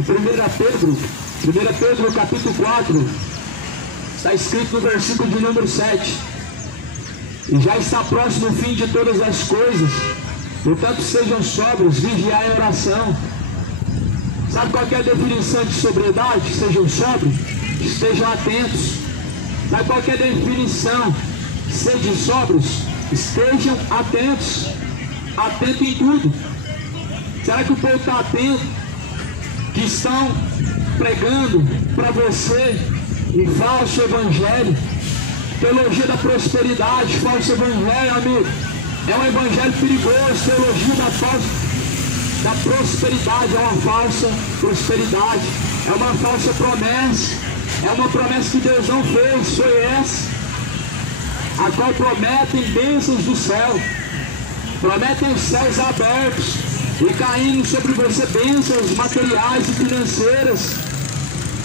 1 Pedro capítulo 4, está escrito no versículo de número 7. E já está próximo o fim de todas as coisas. Portanto, sejam sóbrios, vigiai em oração. Sabe qual é a definição de sobriedade? Sejam sóbrios, estejam atentos. Sabe qual é a definição sede sóbrios, estejam atentos, atentos em tudo. Será que o povo está atento? Que estão pregando para você um falso evangelho, teologia da prosperidade, falso evangelho, amigo. É um evangelho perigoso, teologia da prosperidade, é uma falsa prosperidade, é uma falsa promessa, é uma promessa que Deus não fez, foi essa, a qual prometem bênçãos do céu, prometem os céus abertos e caindo sobre você bênçãos materiais e financeiras.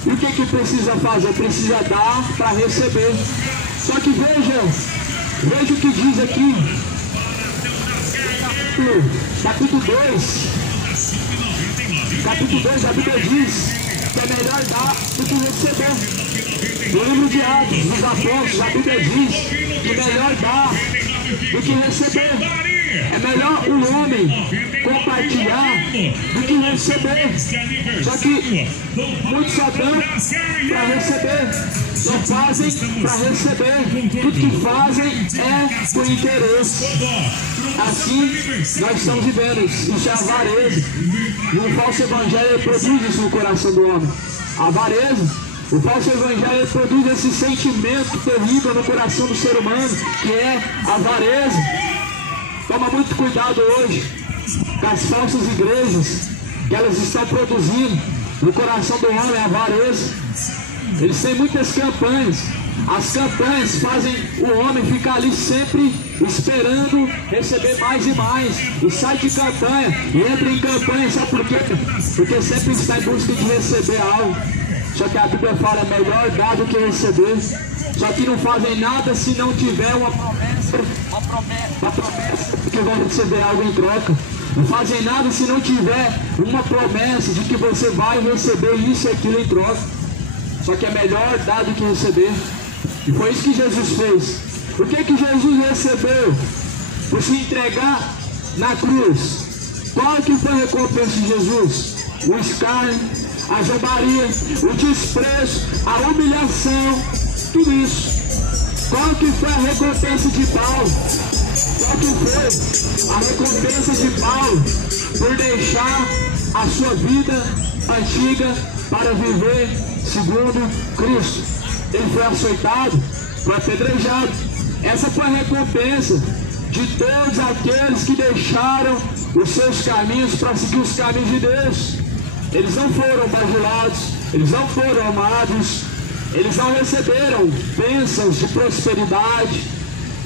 E o que precisa fazer? Precisa dar para receber. Só que veja o que diz aqui, capítulo 2, a Bíblia diz que é melhor dar do que receber. No livro de Atos dos Apóstolos, a Bíblia diz que é melhor dar do que receber. É melhor o homem compartilhar do que receber. Só que muitos só dão para receber, só fazem para receber. Tudo que fazem é por interesse. Assim nós estamos vivendo. Isso é avareza. E o falso evangelho produz isso no coração do homem. Avareza. O falso evangelho produz esse sentimento terrível no coração do ser humano, que é avareza. Toma muito cuidado hoje com as falsas igrejas que elas estão produzindo no coração do homem, a avareza. Eles têm muitas campanhas. As campanhas fazem o homem ficar ali sempre esperando receber mais e mais. E sai de campanha e entra em campanha. Sabe por quê? Porque sempre está em busca de receber algo. Só que a Bíblia fala, é melhor dar do que receber. Só que não fazem nada se não tiver uma promessa que vão receber algo em troca. Não fazem nada se não tiver uma promessa de que você vai receber isso e aquilo em troca. Só que é melhor dar do que receber. E foi isso que Jesus fez. O que Jesus recebeu por se entregar na cruz? Qual que foi a recompensa de Jesus? O escárnio, a zombaria, o desprezo, a humilhação, tudo isso. Qual que foi a recompensa de Paulo? Qual que foi a recompensa de Paulo por deixar a sua vida antiga para viver segundo Cristo? Ele foi açoitado, foi apedrejado. Essa foi a recompensa de todos aqueles que deixaram os seus caminhos para seguir os caminhos de Deus. Eles não foram bajulados, eles não foram amados, eles não receberam bênçãos de prosperidade,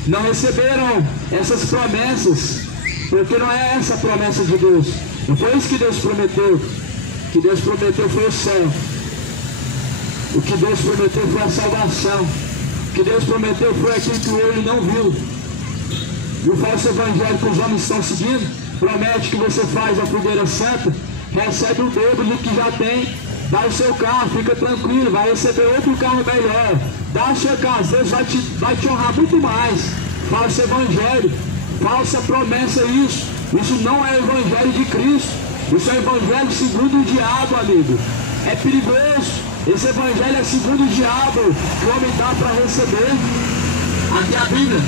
não receberam essas promessas, porque não é essa a promessa de Deus. Não foi isso que Deus prometeu. O que Deus prometeu foi o céu. O que Deus prometeu foi a salvação. O que Deus prometeu foi aquilo que o olho não viu. E o falso evangelho que os homens estão seguindo promete que você faz a fogueira santa, recebe o dobro do que já tem, dá o seu carro, fica tranquilo, vai receber outro carro melhor, dá o seu carro, Deus vai te honrar muito mais. Falso evangelho, falsa promessa, isso não é evangelho de Cristo, isso é evangelho segundo o diabo, amigo. É perigoso, esse evangelho é segundo o diabo, que o homem dá para receber. Aqui a Bíblia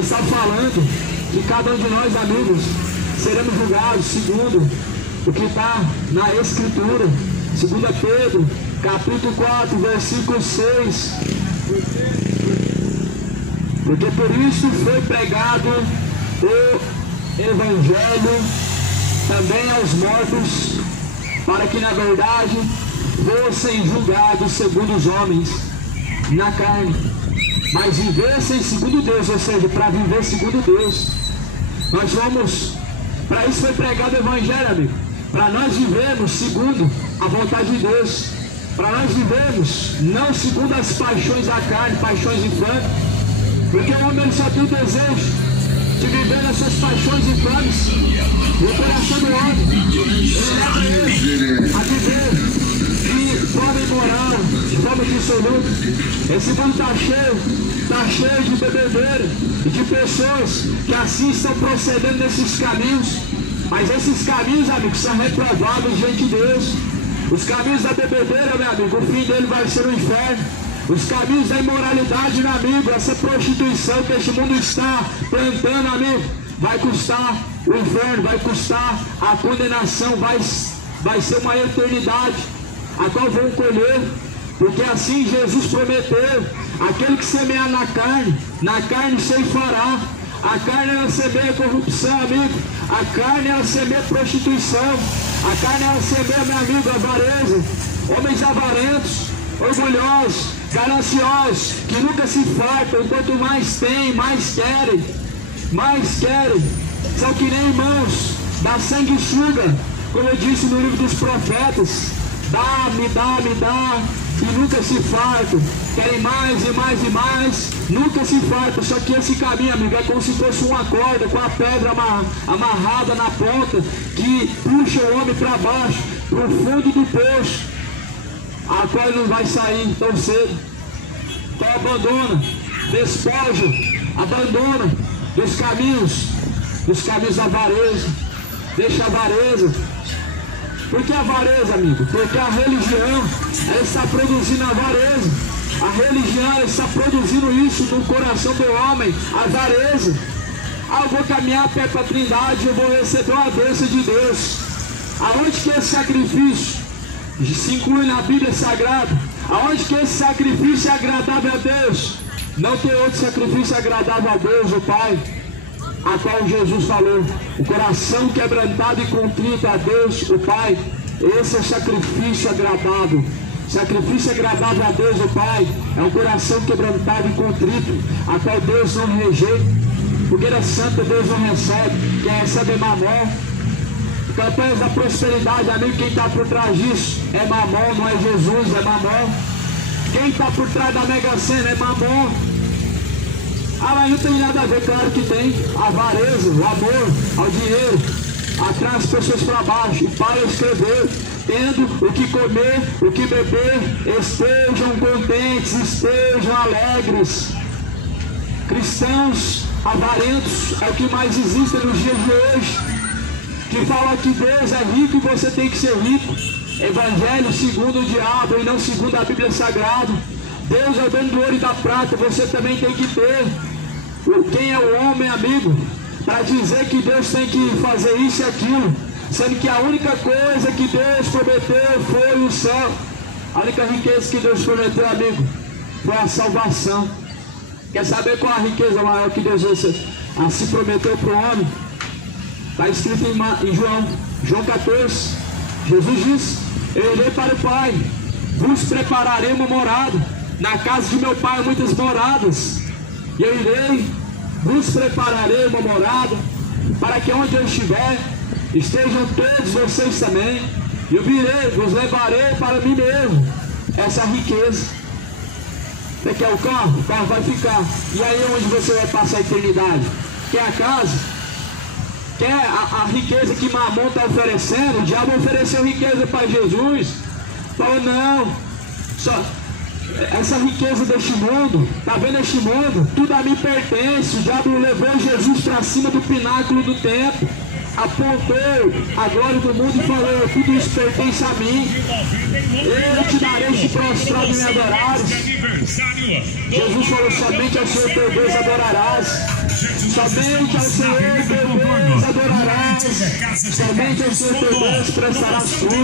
está falando que cada um de nós, amigos, seremos julgados segundo o que está na Escritura. 2 Pedro, capítulo 4, versículo 6. Porque por isso foi pregado o Evangelho também aos mortos, para que na verdade fossem julgados segundo os homens, na carne, mas vivessem segundo Deus, ou seja, para viver segundo Deus. Nós vamos, para isso foi pregado o Evangelho, amigo, para nós vivermos segundo a vontade de Deus, para nós vivermos não segundo as paixões da carne, paixões infames, porque o homem só tem desejo de viver nessas paixões infames, e o coração do homem, ele leva ele a viver de forma imoral, de forma dissoluta. Esse mundo está cheio de bebedeira e de pessoas que assim estão procedendo nesses caminhos. Mas esses caminhos, amigos, são reprováveis diante de Deus. Os caminhos da bebedeira, meu amigo, o fim dele vai ser o inferno. Os caminhos da imoralidade, meu amigo, essa prostituição que este mundo está plantando, amigo, vai custar o inferno, vai custar a condenação, vai ser uma eternidade, a qual vão colher, porque assim Jesus prometeu: aquele que semear na carne ceifará. A carne ela semeia corrupção, amigo. A carne ela semeia prostituição. A carne ela semeia, meu amigo, avareza. Homens avarentos, orgulhosos, gananciosos, que nunca se fartam. Quanto mais tem, mais querem. Mais querem. São que nem irmãos da sanguessuga, como eu disse no livro dos profetas. Dá-me, dá-me, dá, e nunca se fartam. Querem mais e mais e mais, nunca se fartam. Só que esse caminho, amigo, é como se fosse uma corda com a pedra amarrada na ponta, que puxa o homem para baixo, para o fundo do poço, a qual ele não vai sair tão cedo. Então abandona, despoja, abandona dos caminhos da avareza. Deixa a avareza. Por que a avareza, amigo? Porque a religião, ela está produzindo avareza. A religião, ela está produzindo isso no coração do homem, avareza. Eu vou caminhar perto da Trindade, eu vou receber uma bênção de Deus. Aonde que esse sacrifício se inclui na Bíblia Sagrada? Aonde que esse sacrifício é agradável a Deus? Não tem outro sacrifício agradável a Deus, o Pai, a qual Jesus falou: o coração quebrantado e contrito a Deus, o Pai, esse é o sacrifício agradável. Sacrifício agradável a Deus, o Pai, é um coração quebrantado e contrito, a qual Deus não rejeita. Fogueira santa Deus não recebe, quem recebe é Mamon. Campanhas da prosperidade, amigo, quem está por trás disso é Mamon, não é Jesus, é Mamon. Quem está por trás da Mega Sena é Mamon. Mas não tem nada a ver, claro que tem. A avareza, o amor ao dinheiro, atrai as pessoas para baixo. E para escrever: tendo o que comer, o que beber, estejam contentes, estejam alegres. Cristãos avarentos é o que mais existe nos dias de hoje, que falam que Deus é rico e você tem que ser rico. Evangelho segundo o diabo e não segundo a Bíblia Sagrada. Deus é o dono do ouro e da prata, você também tem que ter. Quem é o homem, amigo, para dizer que Deus tem que fazer isso e aquilo, sendo que a única coisa que Deus prometeu foi o céu. A única riqueza que Deus prometeu, amigo, foi a salvação. Quer saber qual a riqueza maior que Deus assim prometeu para o homem? Está escrito em João 14. Jesus disse: eu irei para o Pai, vos prepararei uma morada. Na casa de meu Pai há muitas moradas. E eu irei, vos prepararei uma morada, para que onde eu estiver, estejam todos vocês também. E eu virei, vos levarei para mim mesmo. Essa é a riqueza. Você quer o carro? O carro vai ficar. E aí onde você vai passar a eternidade? Quer a casa? Quer a riqueza que Mamon está oferecendo? O diabo ofereceu riqueza para Jesus. Falou: não, só essa riqueza deste mundo, tá vendo este mundo? Tudo a mim pertence. O diabo levou Jesus para cima do pináculo do templo, apontou a glória do mundo e falou: tudo isso pertence a mim. Eu te darei se prostrado e me adorares. Jesus falou: somente ao Senhor teu Deus adorarás. Somente ao Senhor teu Deus adorarás. Somente ao Senhor teu Deus prestarás culto.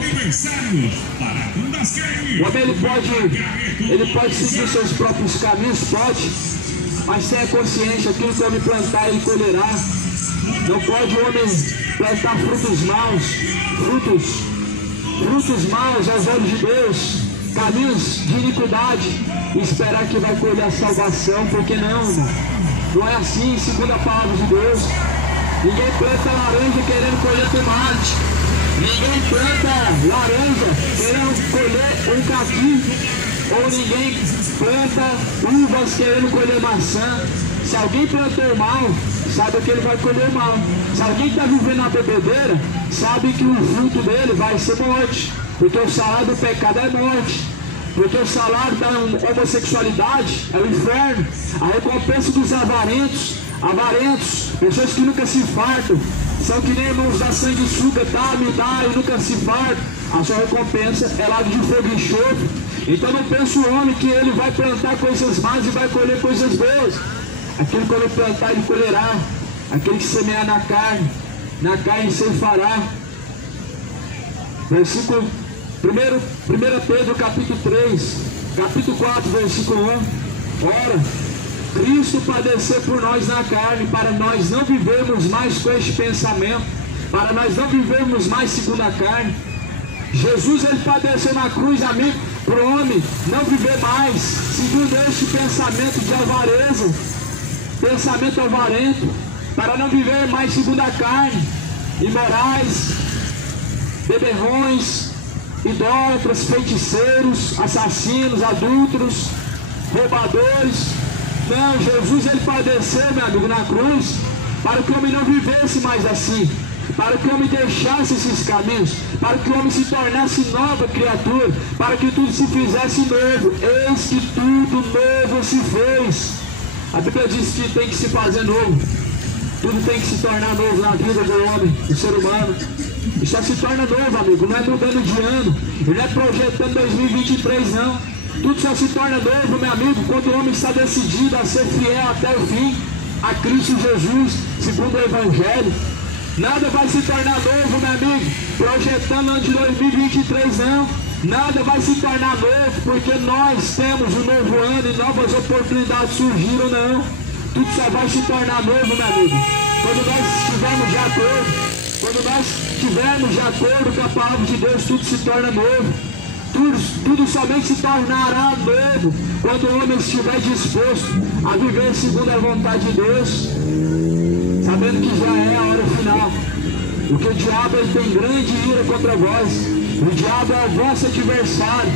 O homem ele pode seguir seus próprios caminhos, pode, mas tenha consciência: aquilo que o homem plantar, ele colherá. Não pode o homem plantar frutos maus aos olhos de Deus, caminhos de iniquidade, e esperar que vai colher a salvação, porque não, irmão. Não é assim, segundo a palavra de Deus. Ninguém planta laranja querendo colher tomate. Ninguém planta laranja querendo colher um caqui. Ou ninguém planta uvas querendo colher maçã. Se alguém plantou mal, sabe que ele vai colher mal. Se alguém está vivendo na bebedeira, sabe que o fruto dele vai ser morte. Porque o salário do pecado é morte. Porque o salário da homossexualidade é o inferno. A recompensa dos avarentos, pessoas que nunca se fartam, são que nem irmãos da sanguessuga, dá, me dá e nunca se fartam. A sua recompensa é lago de fogo e enxofre. Então não pensa o homem que ele vai plantar coisas más e vai colher coisas boas. Aquele que ele plantar, ele colherá. Aquele que semear na carne ceifará. Versículo 1 Pedro capítulo 3, capítulo 4, versículo 1. Ora, Cristo padeceu por nós na carne, para nós não vivermos mais com este pensamento, para nós não vivermos mais segundo a carne. Jesus, ele padeceu na cruz, amigo, para o homem não viver mais segundo este pensamento de avareza, pensamento avarento, para não viver mais segundo a carne, imorais, beberrões, idólatras, feiticeiros, assassinos, adúlteros, roubadores. Não, Jesus, ele padeceu, meu amigo, na cruz, para que o homem não vivesse mais assim, para que o homem deixasse esses caminhos, para que o homem se tornasse nova criatura, para que tudo se fizesse novo. Eis que tudo novo se fez. A Bíblia diz que tem que se fazer novo, tudo tem que se tornar novo na vida do homem, do ser humano. E só se torna novo, amigo, não é mudando de ano, e não é projetando 2023 não. Tudo só se torna novo, meu amigo, quando o homem está decidido a ser fiel até o fim a Cristo Jesus, segundo o Evangelho. Nada vai se tornar novo, meu amigo, projetando ano de 2023 não. Nada vai se tornar novo, porque nós temos um novo ano e novas oportunidades surgiram, não. Tudo só vai se tornar novo, meu amigo, quando nós estivermos de acordo. Quando nós estivermos de acordo com a palavra de Deus, tudo se torna novo. Tudo somente se tornará novo quando o homem estiver disposto a viver segundo a vontade de Deus, sabendo que já é a hora final. Porque o diabo, ele tem grande ira contra vós. O diabo é o vosso adversário.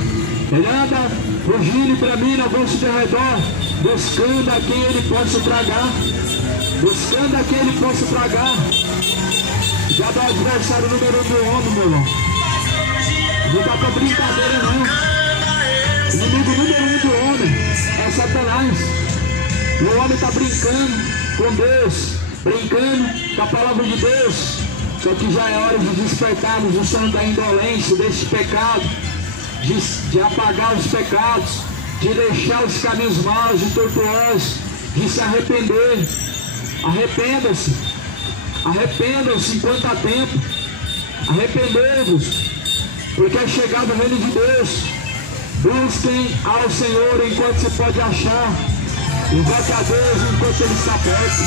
Ele anda fugindo e bramando ao vosso derredor, buscando a quem ele possa tragar. Buscando a quem ele possa tragar. O diabo é o adversário número 1 do homem, meu irmão. Não dá pra brincadeira não. O inimigo número 1 do homem é Satanás. E o homem está brincando com Deus, brincando com a palavra de Deus. Só que já é hora de despertarmos do sono da indolência, desse pecado, de apagar os pecados, de deixar os caminhos maus e tortuosos, de se arrepender. Arrependa-se. Arrependam-se enquanto há tempo. Arrependei-vos, porque é chegado o reino de Deus. Busquem ao Senhor enquanto se pode achar. Invoque a Deus enquanto ele está perto.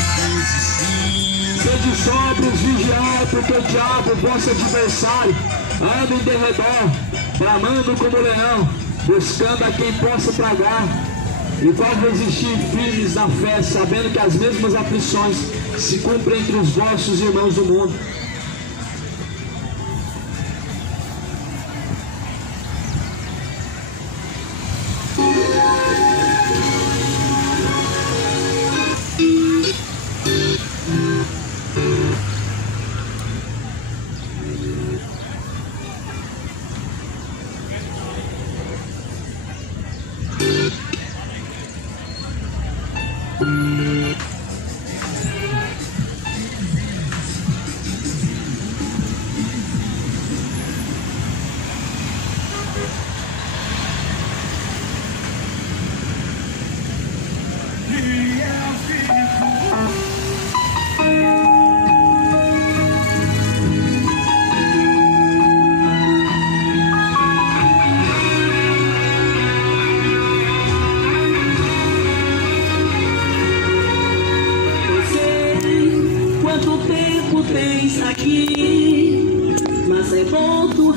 Sede sóbrios, vigiai, porque o diabo, vosso adversário, anda em derredor, bramando como leão, buscando a quem possa tragar. E qual resistir firmes na fé, sabendo que as mesmas aflições se cumprem entre os vossos irmãos do mundo.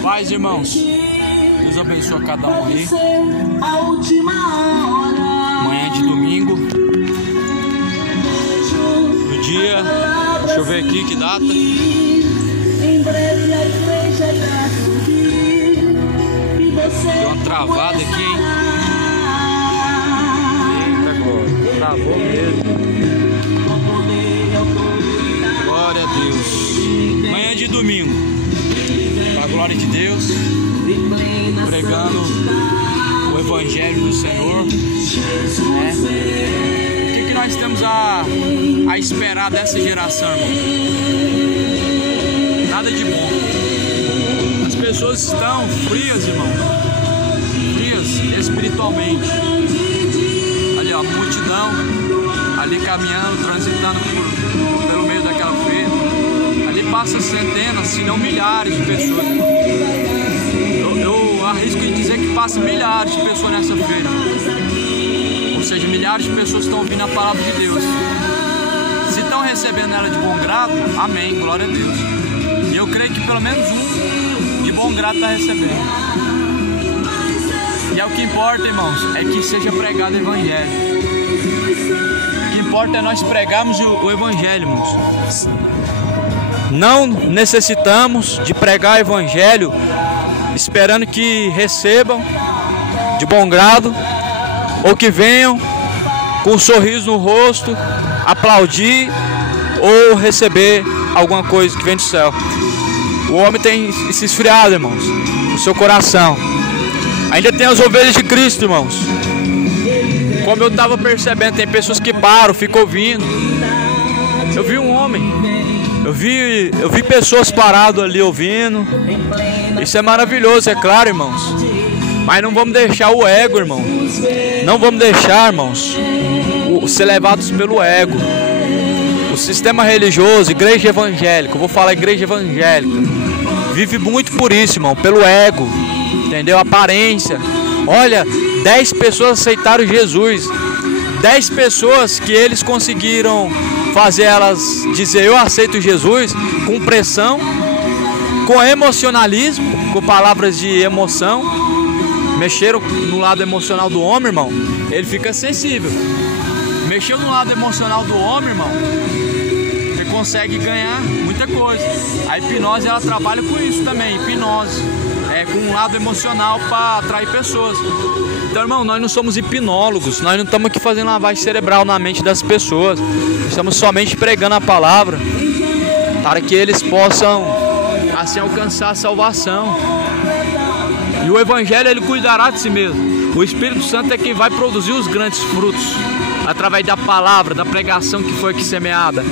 Paz, irmãos, Deus abençoe cada um aí. Manhã de domingo, no dia, deixa eu ver aqui que data. Deu uma travada aqui, hein? Eita, glória, travou mesmo. Glória a Deus. Manhã de domingo, para a glória de Deus, pregando o Evangelho do Senhor. O que nós temos a esperar dessa geração, irmão? Nada de bom. As pessoas estão frias, irmão. Frias, caminhando, transitando pelo meio daquela feira. Ali passa centenas, se não milhares de pessoas. Eu arrisco em dizer que passa milhares de pessoas nessa feira. Ou seja, milhares de pessoas estão ouvindo a palavra de Deus. Se estão recebendo ela de bom grado, amém, glória a Deus. E eu creio que pelo menos um de bom grado está recebendo. E é o que importa, irmãos, é que seja pregado o Evangelho. O que importa é nós pregarmos o Evangelho, irmãos. Não necessitamos de pregar o Evangelho esperando que recebam de bom grado ou que venham com um sorriso no rosto, aplaudir ou receber alguma coisa que vem do céu. O homem tem se esfriado, irmãos, no seu coração. Ainda tem as ovelhas de Cristo, irmãos. Como eu estava percebendo, tem pessoas que param, ficam ouvindo. Eu vi um homem, eu vi pessoas paradas ali ouvindo. Isso é maravilhoso, é claro, irmãos. Mas não vamos deixar o ego, irmão. Não vamos deixar, irmãos, ser levados pelo ego. O sistema religioso, igreja evangélica, eu vou falar igreja evangélica, vive muito por isso, irmão, pelo ego, entendeu? Aparência. Olha, 10 pessoas aceitaram Jesus, 10 pessoas que eles conseguiram fazer elas dizer eu aceito Jesus, com pressão, com emocionalismo, com palavras de emoção, mexeram no lado emocional do homem, irmão, ele fica sensível. Mexeu no lado emocional do homem, irmão, você consegue ganhar muita coisa. A hipnose, ela trabalha com isso também, hipnose, com um lado emocional para atrair pessoas. Então, irmão, nós não somos hipnólogos, nós não estamos aqui fazendo lavagem cerebral na mente das pessoas. Nós estamos somente pregando a palavra para que eles possam assim alcançar a salvação. E o Evangelho, ele cuidará de si mesmo. O Espírito Santo é quem vai produzir os grandes frutos através da palavra, da pregação que foi aqui semeada.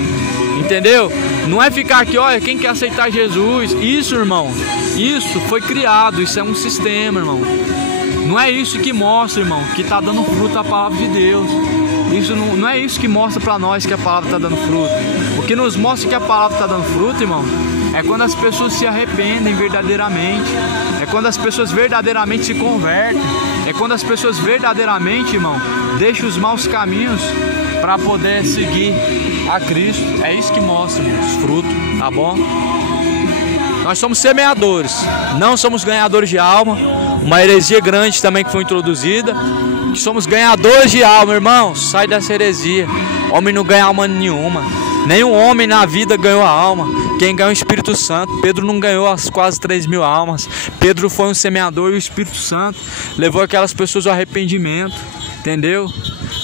Entendeu? Não é ficar aqui, olha, quem quer aceitar Jesus? Isso, irmão, isso foi criado, isso é um sistema, irmão. Não é isso que mostra, irmão, que está dando fruto a palavra de Deus. Isso não é isso que mostra para nós que a palavra está dando fruto. O que nos mostra que a palavra está dando fruto, irmão, é quando as pessoas se arrependem verdadeiramente. É quando as pessoas verdadeiramente se convertem. É quando as pessoas verdadeiramente, irmão, deixam os maus caminhos para poder seguir a Cristo. É isso que mostra, irmão, os frutos, tá bom? Nós somos semeadores, não somos ganhadores de alma. Uma heresia grande também que foi introduzida, que somos ganhadores de alma, irmãos. Sai dessa heresia. Homem não ganha alma nenhuma. Nenhum homem na vida ganhou a alma. Quem ganhou é o Espírito Santo. Pedro não ganhou as quase 3.000 almas. Pedro foi um semeador e o Espírito Santo levou aquelas pessoas ao arrependimento. Entendeu?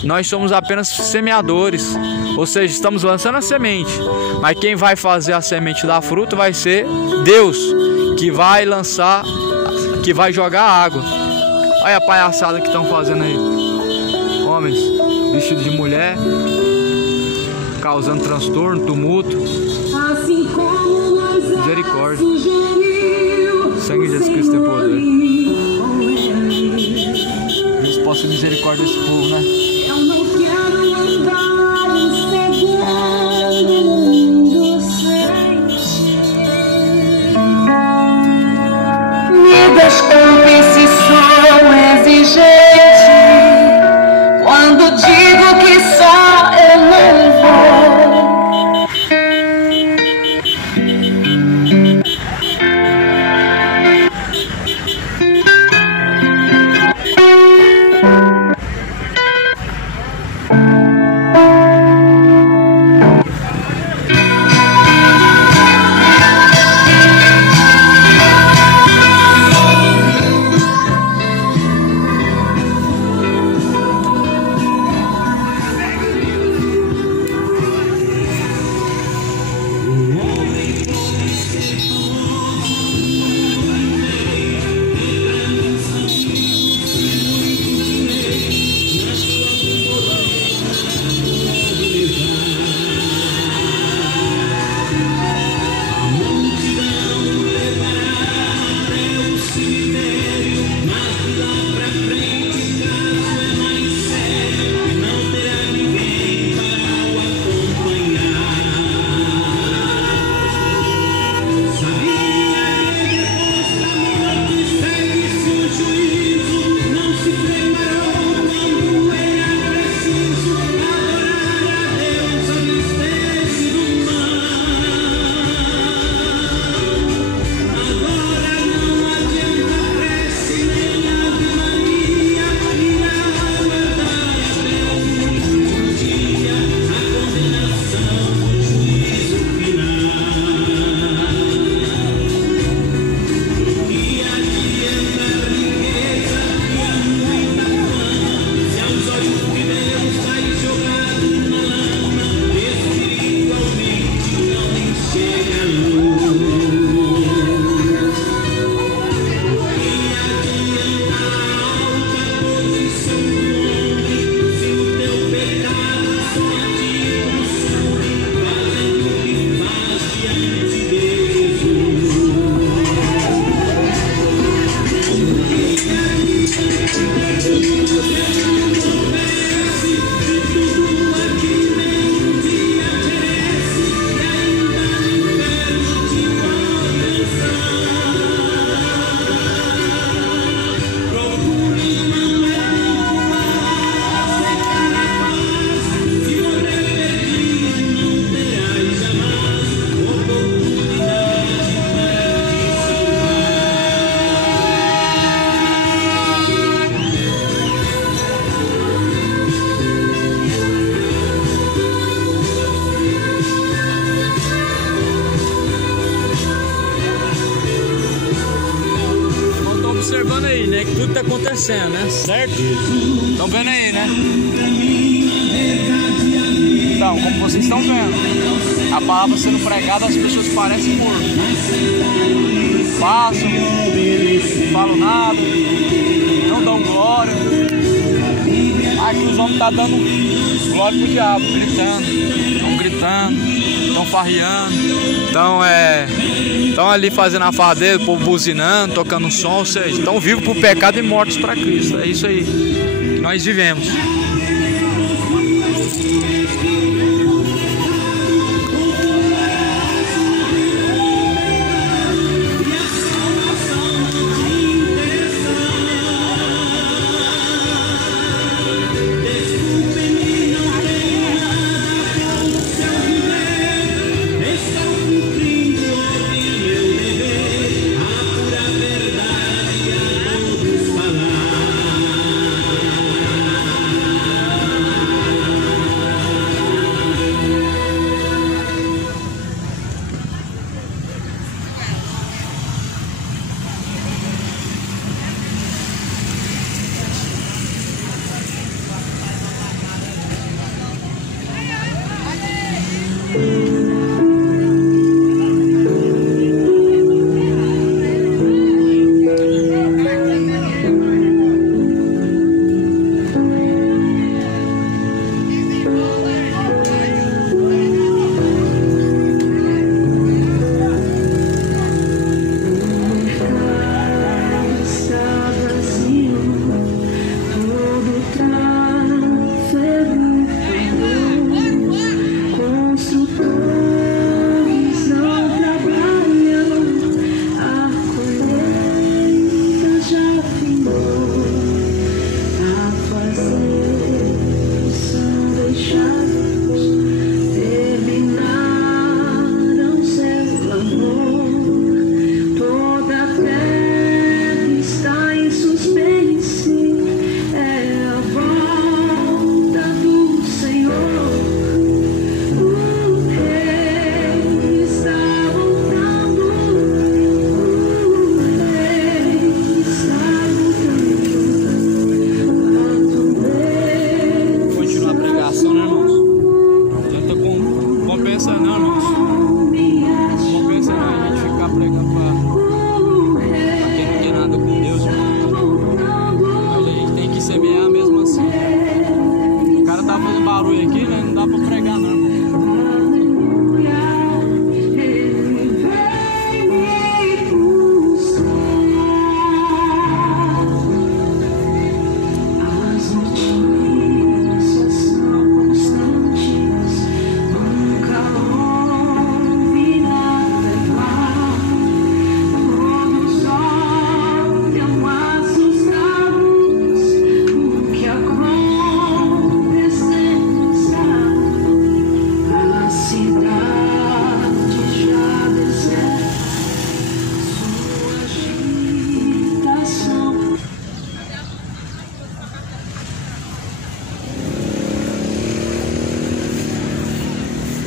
Nós somos apenas semeadores. Ou seja, estamos lançando a semente. Mas quem vai fazer a semente dar fruto vai ser Deus, que vai lançar, que vai jogar água. Olha a palhaçada que estão fazendo aí. Homens vestidos de mulher, causando transtorno, tumulto. Misericórdia. Sangue de Jesus Cristo tem poder. Deus possa misericórdia desse povo, né? Eu não quero andar inseguro no mundo sem ti. Me desculpe se sou exigente quando digo que só eu não vou. acontecendo, né? Certo? Estão vendo aí, né? Então, como vocês estão vendo, a palavra sendo pregada, as pessoas parecem mortas. Passam, não falam nada, não dão glória. Aqui os homens estão dando glória pro diabo, gritando, estão farreando, estão ali fazendo a farra dele, o povo buzinando, tocando som, ou seja, estão vivos pro pecado e mortos para Cristo. É isso aí que nós vivemos.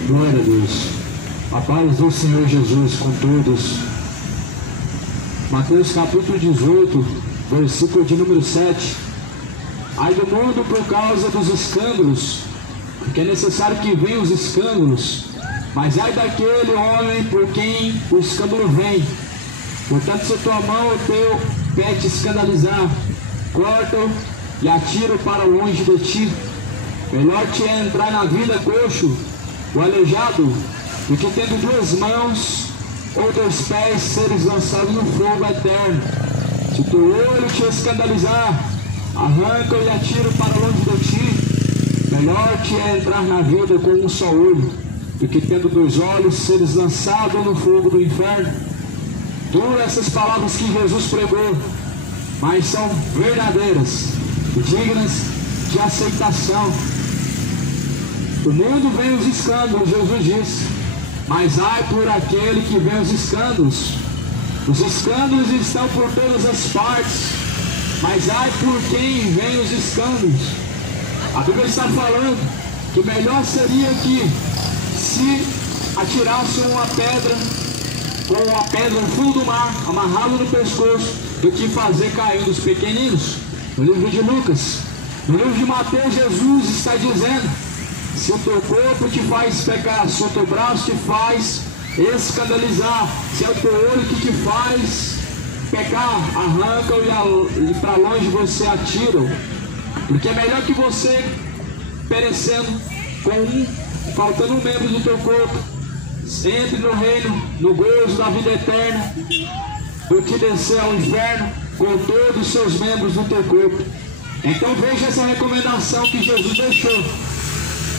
Glória a Deus. A paz do Senhor Jesus com todos. Mateus capítulo 18, versículo de número 7. Ai do mundo por causa dos escândalos, porque é necessário que venham os escândalos, mas ai daquele homem por quem o escândalo vem. Portanto, se tua mão ou teu pé te escandalizar, corta-o e atira-o para longe de ti. Melhor te é entrar na vida coxo o aleijado, do que tendo duas mãos ou dois pés seres lançados no fogo eterno. Se teu olho te escandalizar, arranca-o e atira para longe de ti. Melhor te é entrar na vida com um só olho, do que tendo dois olhos seres lançados no fogo do inferno. Duras essas palavras que Jesus pregou, mas são verdadeiras e dignas de aceitação. O mundo vem os escândalos, Jesus disse, mas ai por aquele que vem os escândalos. Os escândalos estão por todas as partes, mas ai por quem vem os escândalos. A Bíblia está falando que melhor seria que se atirasse uma pedra no fundo do mar, amarrado no pescoço, do que fazer cair dos pequeninos. no livro de Lucas, no livro de Mateus, Jesus está dizendo: se o teu corpo te faz pecar, se o teu braço te faz escandalizar, se é o teu olho que te faz pecar, arranca-o e para longe você atira-o. Porque é melhor que você perecendo faltando um membro do teu corpo, entre no reino, no gozo da vida eterna, do que descer ao inferno com todos os seus membros do teu corpo. Então veja essa recomendação que Jesus deixou.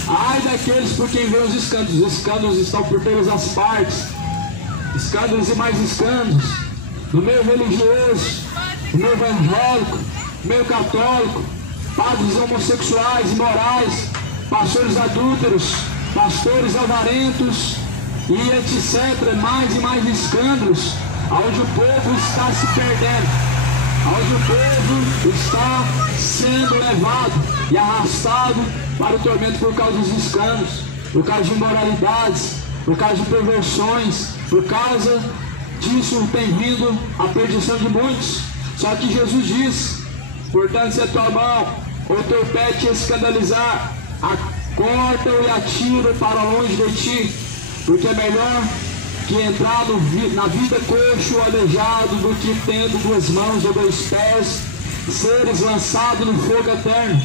Ai daqueles por quem vê os escândalos. Os escândalos estão por todas as partes, escândalos e mais escândalos, no meio religioso, no meio evangélico, no meio católico, padres homossexuais, imorais, pastores adúlteros, pastores avarentos e etc. Mais e mais escândalos, onde o povo está se perdendo, onde o povo está sendo levado e arrastado para o tormento por causa dos escândalos, por causa de imoralidades, por causa de perversões. Por causa disso tem vindo a perdição de muitos. Só que Jesus diz: portanto, se a tua mão ou teu pé te escandalizar, corta-o e atira para longe de ti, porque é melhor que entrar na vida coxo ou aleijado do que tendo duas mãos ou dois pés seres lançado no fogo eterno.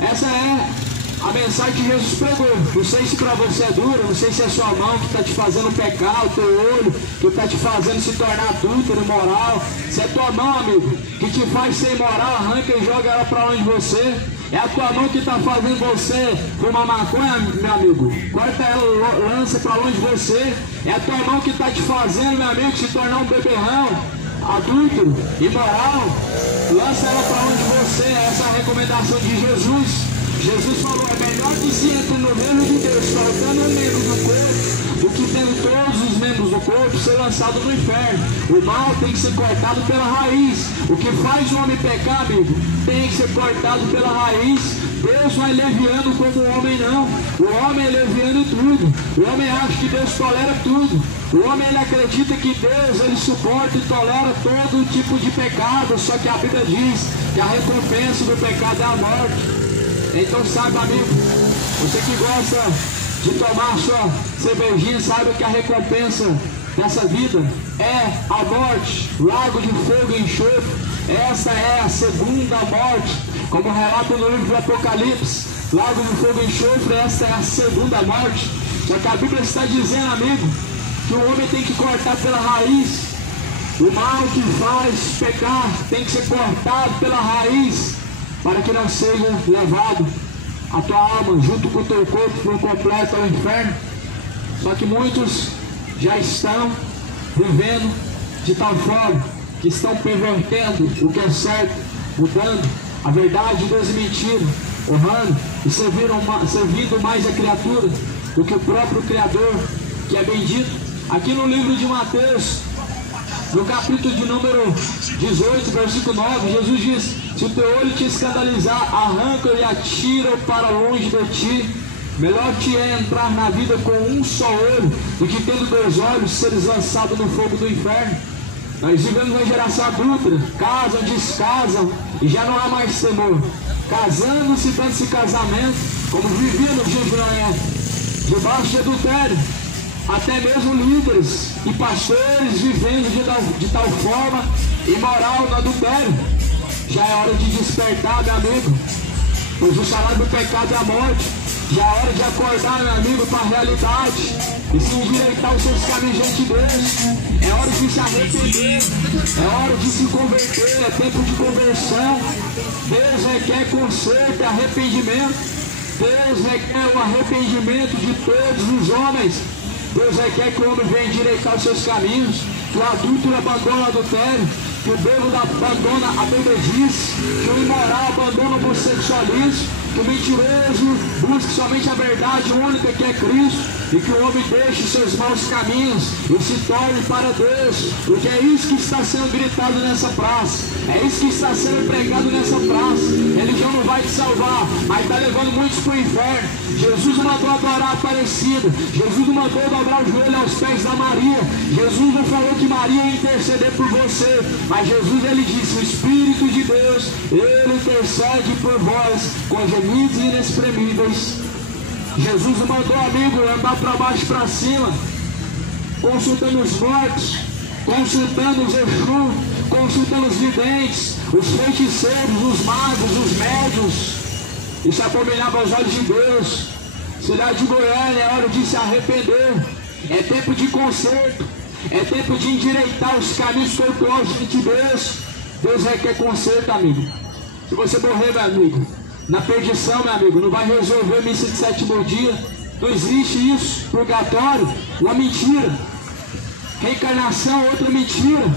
Essa é a mensagem que Jesus pregou. Não sei se para você é dura, não sei se é sua mão que está te fazendo pecar, o teu olho que está te fazendo se tornar adúltero, imoral. Se é tua mão, amigo, que te faz ser imoral, arranca e joga ela para longe de você. É a tua mão que está fazendo você fumar maconha, meu amigo, corta ela, lança para longe de você. É a tua mão que está te fazendo, meu amigo, se tornar um beberrão, adúltero, imoral, lança ela para longe de você. Essa é a recomendação de Jesus. Jesus falou: é melhor que se entre no reino de Deus faltando um membro do corpo, do que tendo todos os membros do corpo ser lançado no inferno. O mal tem que ser cortado pela raiz. O que faz o homem pecar, amigo, tem que ser cortado pela raiz. Deus não é leviano como o homem, não. O homem é leviano em tudo. O homem acha que Deus tolera tudo. O homem, ele acredita que Deus, ele suporta e tolera todo tipo de pecado. Só que a Bíblia diz que a recompensa do pecado é a morte. Então saiba, amigo, você que gosta de tomar sua cervejinha, saiba que a recompensa dessa vida é a morte, lago de fogo e enxofre. Essa é a segunda morte, como relata no livro do Apocalipse. Lago de fogo e enxofre, essa é a segunda morte. Só que a Bíblia está dizendo, amigo, que o homem tem que cortar pela raiz. O mal que faz pecar tem que ser cortado pela raiz, para que não seja levado a tua alma junto com o teu corpo por completo ao inferno. Só que muitos já estão vivendo de tal forma que estão pervertendo o que é certo, mudando a verdade de Deus e mentira, honrando e servindo mais a criatura do que o próprio Criador, que é bendito. Aqui no livro de Mateus, no capítulo de número 18, versículo 9, Jesus diz: se o teu olho te escandalizar, arranca-o e atira-o para longe de ti. Melhor te é entrar na vida com um só olho, do que tendo dois olhos, seres lançado no fogo do inferno. Nós vivemos uma geração adúltera, casam, descasam, e já não há mais temor. Casando-se, dando-se casamento, como vivia no dia de Noé, debaixo de adultério. Até mesmo líderes e pastores vivendo de tal forma imoral no adultério. Já é hora de despertar, meu amigo, pois o salário do pecado é a morte. Já é hora de acordar, meu amigo, para a realidade e se endireitar os seus caminhos diante de Deus. É hora de se arrepender, é hora de se converter, é tempo de conversão. Deus requer conserto e arrependimento. Deus requer o arrependimento de todos os homens. Deus requer que o homem venha endireitar os seus caminhos, que o adúltero abandone o adultério, que o bêbado abandona a bebedice, que o imoral abandona o homossexualismo, que o mentiroso busque somente a verdade única que é Cristo, e que o homem deixe seus maus caminhos e se torne para Deus, porque é isso que está sendo gritado nessa praça, é isso que está sendo pregado nessa praça. religião não vai te salvar, mas está levando muitos para o inferno. Jesus mandou adorar a Aparecida. Jesus não mandou dobrar o joelho aos pés da Maria. Jesus não falou que Maria ia interceder por você, mas Jesus, ele disse: o Espírito de Deus, ele intercede por vós com gemidos inexprimíveis. Jesus não mandou, amigo, andar para baixo e para cima, consultando os mortos, consultando os Exu, consultando os videntes, os feiticeiros, os magos, os médios. Isso é abominável aos olhos de Deus. Cidade de Goiânia, é hora de se arrepender. É tempo de conserto. É tempo de endireitar os caminhos tortuosos diante de Deus. Deus requer conserto, amigo. Se você morrer, meu amigo, na perdição, meu amigo, não vai resolver a missa de sétimo dia. Não existe isso. Purgatório, uma mentira. Reencarnação, outra mentira.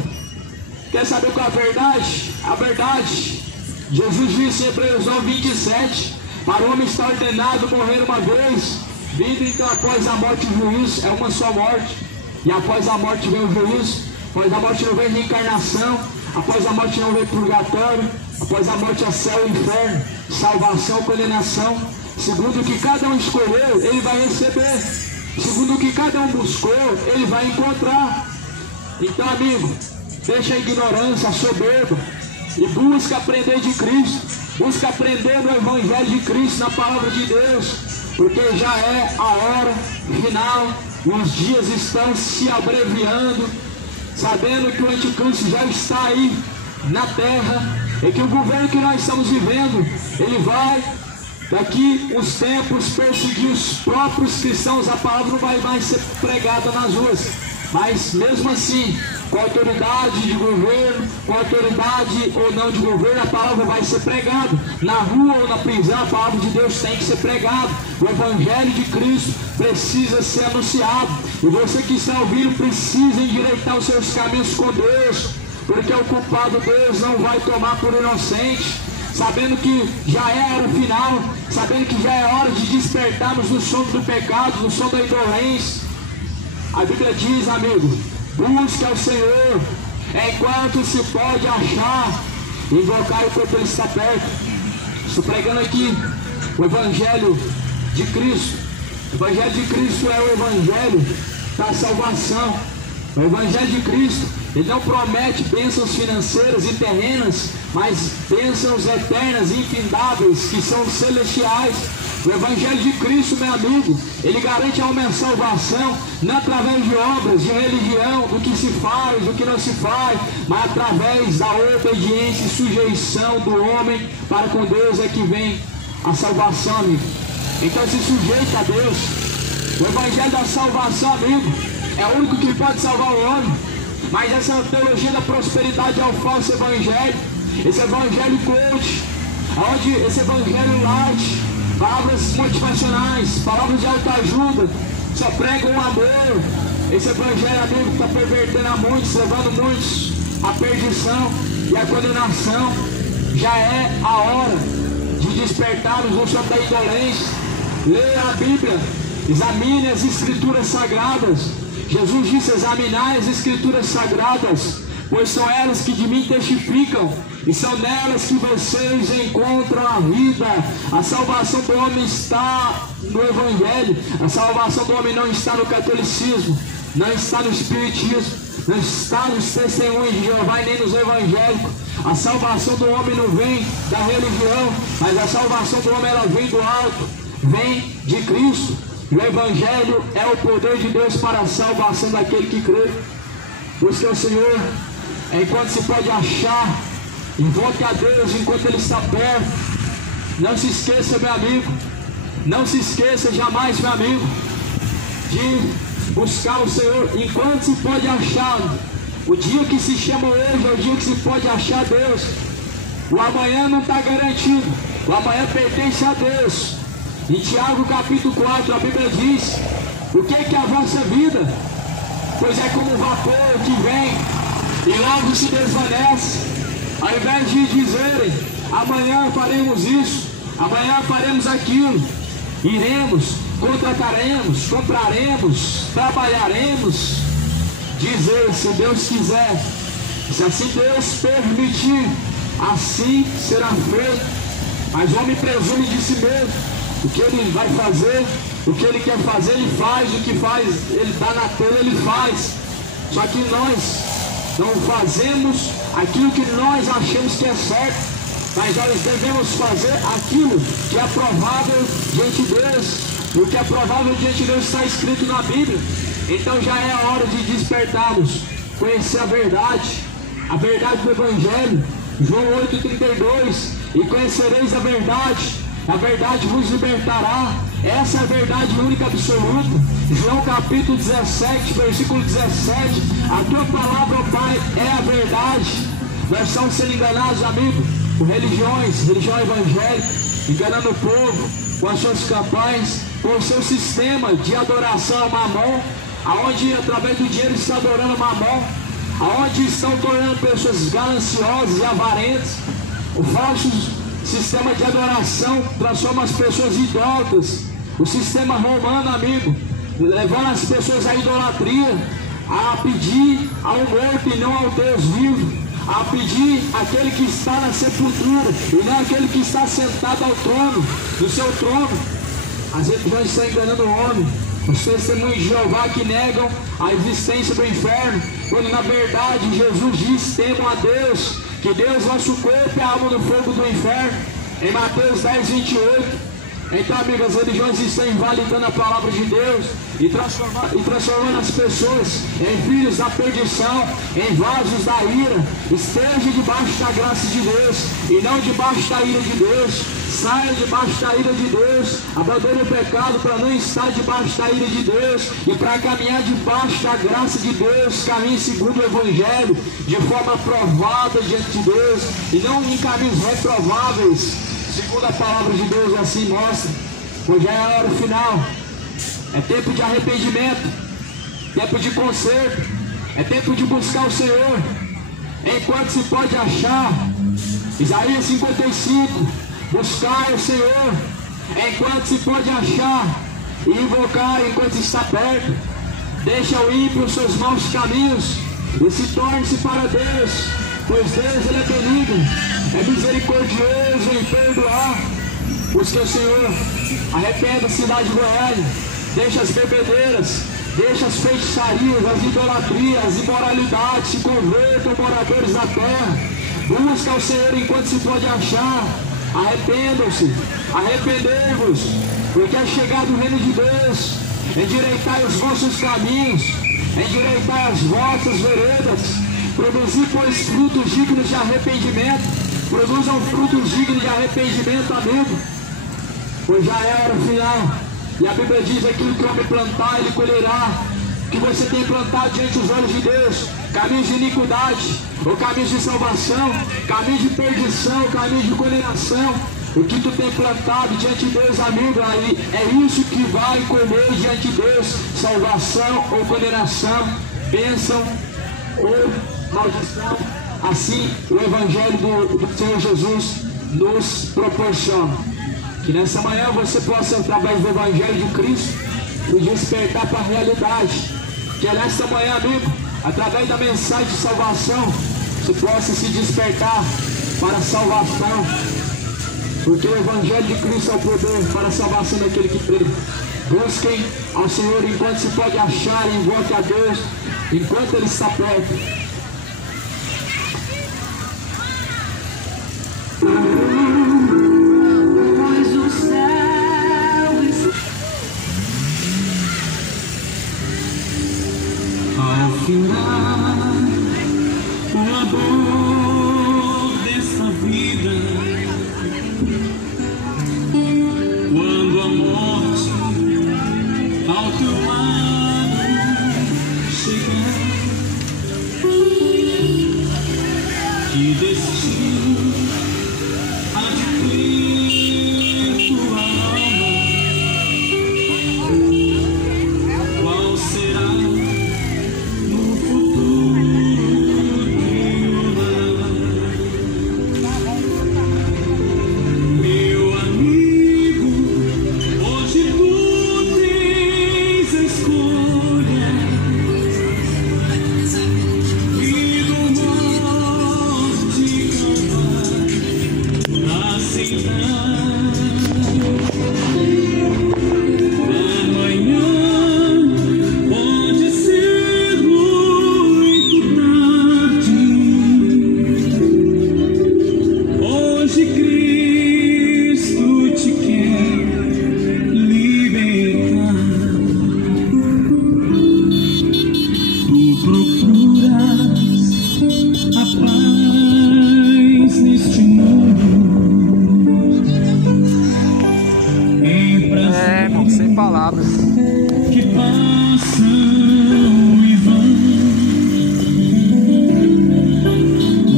Quer saber qual é a verdade? A verdade, Jesus disse em Hebreus 9:27, para o homem está ordenado morrer uma vez, vindo então após a morte o juízo. É uma só morte, e após a morte vem o juízo. Após a morte não vem reencarnação, após a morte não vem purgatório, após a morte é céu e inferno, salvação, condenação. Segundo o que cada um escolheu, ele vai receber. Segundo o que cada um buscou, ele vai encontrar. Então, amigo, deixa a ignorância, a soberba, e busca aprender de Cristo. Busca aprender no Evangelho de Cristo, na Palavra de Deus, porque já é a hora final, e os dias estão se abreviando, sabendo que o anticristo já está aí na terra, e que o governo que nós estamos vivendo, ele vai, daqui uns tempos, perseguir os próprios cristãos. A palavra não vai mais ser pregada nas ruas, mas mesmo assim, com autoridade de governo, com autoridade ou não de governo, a palavra vai ser pregada. Na rua ou na prisão, a palavra de Deus tem que ser pregada. O Evangelho de Cristo precisa ser anunciado. E você que está ouvindo precisa endireitar os seus caminhos com Deus, porque o culpado Deus não vai tomar por inocente. Sabendo que já é a hora final, sabendo que já é hora de despertarmos do sono do pecado, do sono da indolência. A Bíblia diz, amigo, busca o Senhor enquanto se pode achar, invocar enquanto ele está perto. Estou pregando aqui o Evangelho de Cristo. O Evangelho de Cristo é o Evangelho da salvação. O Evangelho de Cristo, ele não promete bênçãos financeiras e terrenas, mas bênçãos eternas e infindáveis, que são celestiais. O Evangelho de Cristo, meu amigo, ele garante a uma salvação, não através de obras, de religião, do que se faz, do que não se faz, mas através da obediência e sujeição do homem para com Deus é que vem a salvação, amigo. Então se sujeita a Deus. O Evangelho da salvação, amigo, é o único que pode salvar o homem. Mas essa teologia da prosperidade é o falso evangelho. Esse evangelho coach, onde esse evangelho light, palavras motivacionais, palavras de autoajuda, só pregam o amor. Esse evangelho, amigo, está pervertendo a muitos, levando muitos à perdição e à condenação. Já é a hora de despertarmos no sono da indolência. Leia a Bíblia, examine as Escrituras Sagradas. Jesus disse: examinai as Escrituras Sagradas, pois são elas que de mim testificam, e são nelas que vocês encontram a vida. A salvação do homem está no Evangelho. A salvação do homem não está no catolicismo, não está no espiritismo, não está nos testemunhos de Jeová e nem nos evangélicos. A salvação do homem não vem da religião, mas a salvação do homem, ela vem do alto, vem de Cristo. O Evangelho é o poder de Deus para a salvação daquele que crê. Busque o Senhor enquanto se pode achar. Invoque a Deus enquanto Ele está perto. Não se esqueça, meu amigo. Não se esqueça jamais, meu amigo, de buscar o Senhor enquanto se pode achar. O dia que se chama hoje é o dia que se pode achar Deus. O amanhã não está garantido. O amanhã pertence a Deus. Em Tiago capítulo 4, a Bíblia diz: o que é a vossa vida? Pois é como um vapor que vem e logo se desvanece. Ao invés de dizerem: amanhã faremos isso, amanhã faremos aquilo, iremos, contrataremos, compraremos, trabalharemos, dizer: se Deus quiser, se assim Deus permitir, assim será feito. Mas o homem presume de si mesmo. O que ele vai fazer, o que ele quer fazer, ele faz. O que faz, ele dá na telha, ele faz. Só que nós não fazemos aquilo que nós achamos que é certo, mas nós devemos fazer aquilo que é provável diante de Deus. E o que é provável diante de Deus está escrito na Bíblia. Então já é a hora de despertarmos, conhecer a verdade do Evangelho. João 8,32, e conhecereis a verdade vos libertará. Essa é a verdade única absoluta. João capítulo 17, versículo 17, a tua palavra, ó Pai, é a verdade. Nós estamos sendo enganados, amigo, por religião evangélica, enganando o povo com as suas campanhas, com o seu sistema de adoração a Mamon, aonde através do dinheiro está adorando Mamon, aonde estão tornando pessoas gananciosas e avarentas. O falso sistema de adoração transforma as pessoas em idólatras. O sistema romano, amigo, levando as pessoas à idolatria, a pedir ao morto e não ao Deus vivo, a pedir aquele que está na sepultura e não aquele que está sentado ao trono, no seu trono. As religiões estão enganando o homem. Os testemunhos de Jeová que negam a existência do inferno, quando na verdade Jesus diz: temam a Deus, que Deus, nosso corpo, é a alma do fogo do inferno, em Mateus 10:28. Então, amigos, as religiões estão invalidando a palavra de Deus e transformando as pessoas em filhos da perdição, em vasos da ira. Esteja debaixo da graça de Deus e não debaixo da ira de Deus. Saia debaixo da ira de Deus, abandone o pecado para não estar debaixo da ira de Deus e para caminhar debaixo da graça de Deus. Caminhe segundo o Evangelho, de forma aprovada diante de Deus e não em caminhos reprováveis, segundo a palavra de Deus assim mostra. Pois já é a hora final, é tempo de arrependimento, tempo de conserto, é tempo de buscar o Senhor enquanto se pode achar. Isaías 55, buscar o Senhor enquanto se pode achar e invocar enquanto está perto. Deixa o ímpio os seus maus caminhos e se torne-se para Deus, pois Deus, Ele é benigno, é misericordioso em perdoar. Busque o Senhor, arrependa a cidade de Goiânia, deixa as bebedeiras, deixa as feitiçarias, as idolatrias, as imoralidades, se convertam, moradores da terra. Busca o Senhor enquanto se pode achar. Arrependam-se, arrependei-vos, porque é chegado o reino de Deus. Endireitai os vossos caminhos, endireitai as vossas veredas. Produzi, pois, frutos dignos de arrependimento. Produzam frutos dignos de arrependimento, amigo, pois já é a hora final. E a Bíblia diz: aquilo que o homem plantar, ele colherá. Que você tem plantado diante dos olhos de Deus, caminhos de iniquidade, ou caminhos de salvação, caminhos de perdição, caminhos de condenação. O que tu tem plantado diante de Deus, amigo, aí é isso que vai colher diante de Deus: salvação ou condenação, bênção ou maldição. Assim o Evangelho do Senhor Jesus nos proporciona. Que nessa manhã você possa, através do Evangelho de Cristo, nos despertar para a realidade. Que nessa manhã, amigo, através da mensagem de salvação, você possa se despertar para a salvação. Porque o Evangelho de Cristo é o poder para a salvação daquele que crê. Busquem ao Senhor enquanto se pode achar, e invoque a Deus enquanto Ele está perto. Pois o céu está Ao final, o amor dessa vida, quando a morte ao teu lado chegar, que destino adquirir tua alma, qual será no futuro teu lar? Meu amigo, hoje tu tens a escolha, vida ou morte, cantar, aceitar. palavra. que passam e vão,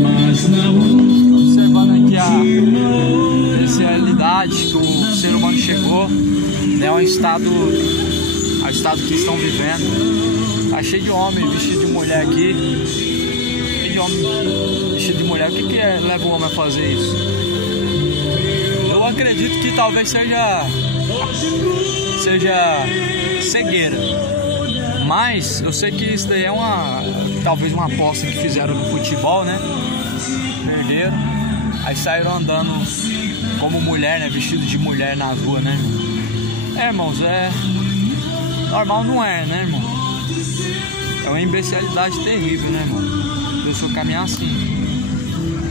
mas na Observando aqui a especialidade que o ser humano chegou, né, ao estado que estão vivendo. Tá cheio de homem vestido de mulher aqui. Cheio de homem vestido de mulher. O que leva o homem a fazer isso? Eu acredito que talvez seja cegueira. Mas eu sei que isso daí é talvez uma aposta que fizeram no futebol, né? Perderam. Aí saíram andando como mulher, né? Vestido de mulher na rua, né? Irmãos, normal não é, né, irmão? É uma imbecilidade terrível, né, irmão? A pessoa caminhar assim.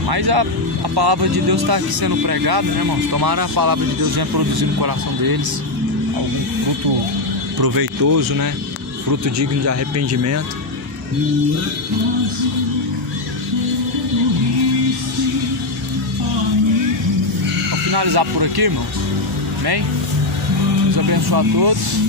Mas a palavra de Deus está aqui sendo pregada, né, irmãos? Tomara a palavra de Deus venha produzir no coração deles algum fruto proveitoso, né? Fruto digno de arrependimento. Vamos finalizar por aqui, irmãos. Amém? Deus abençoe a todos.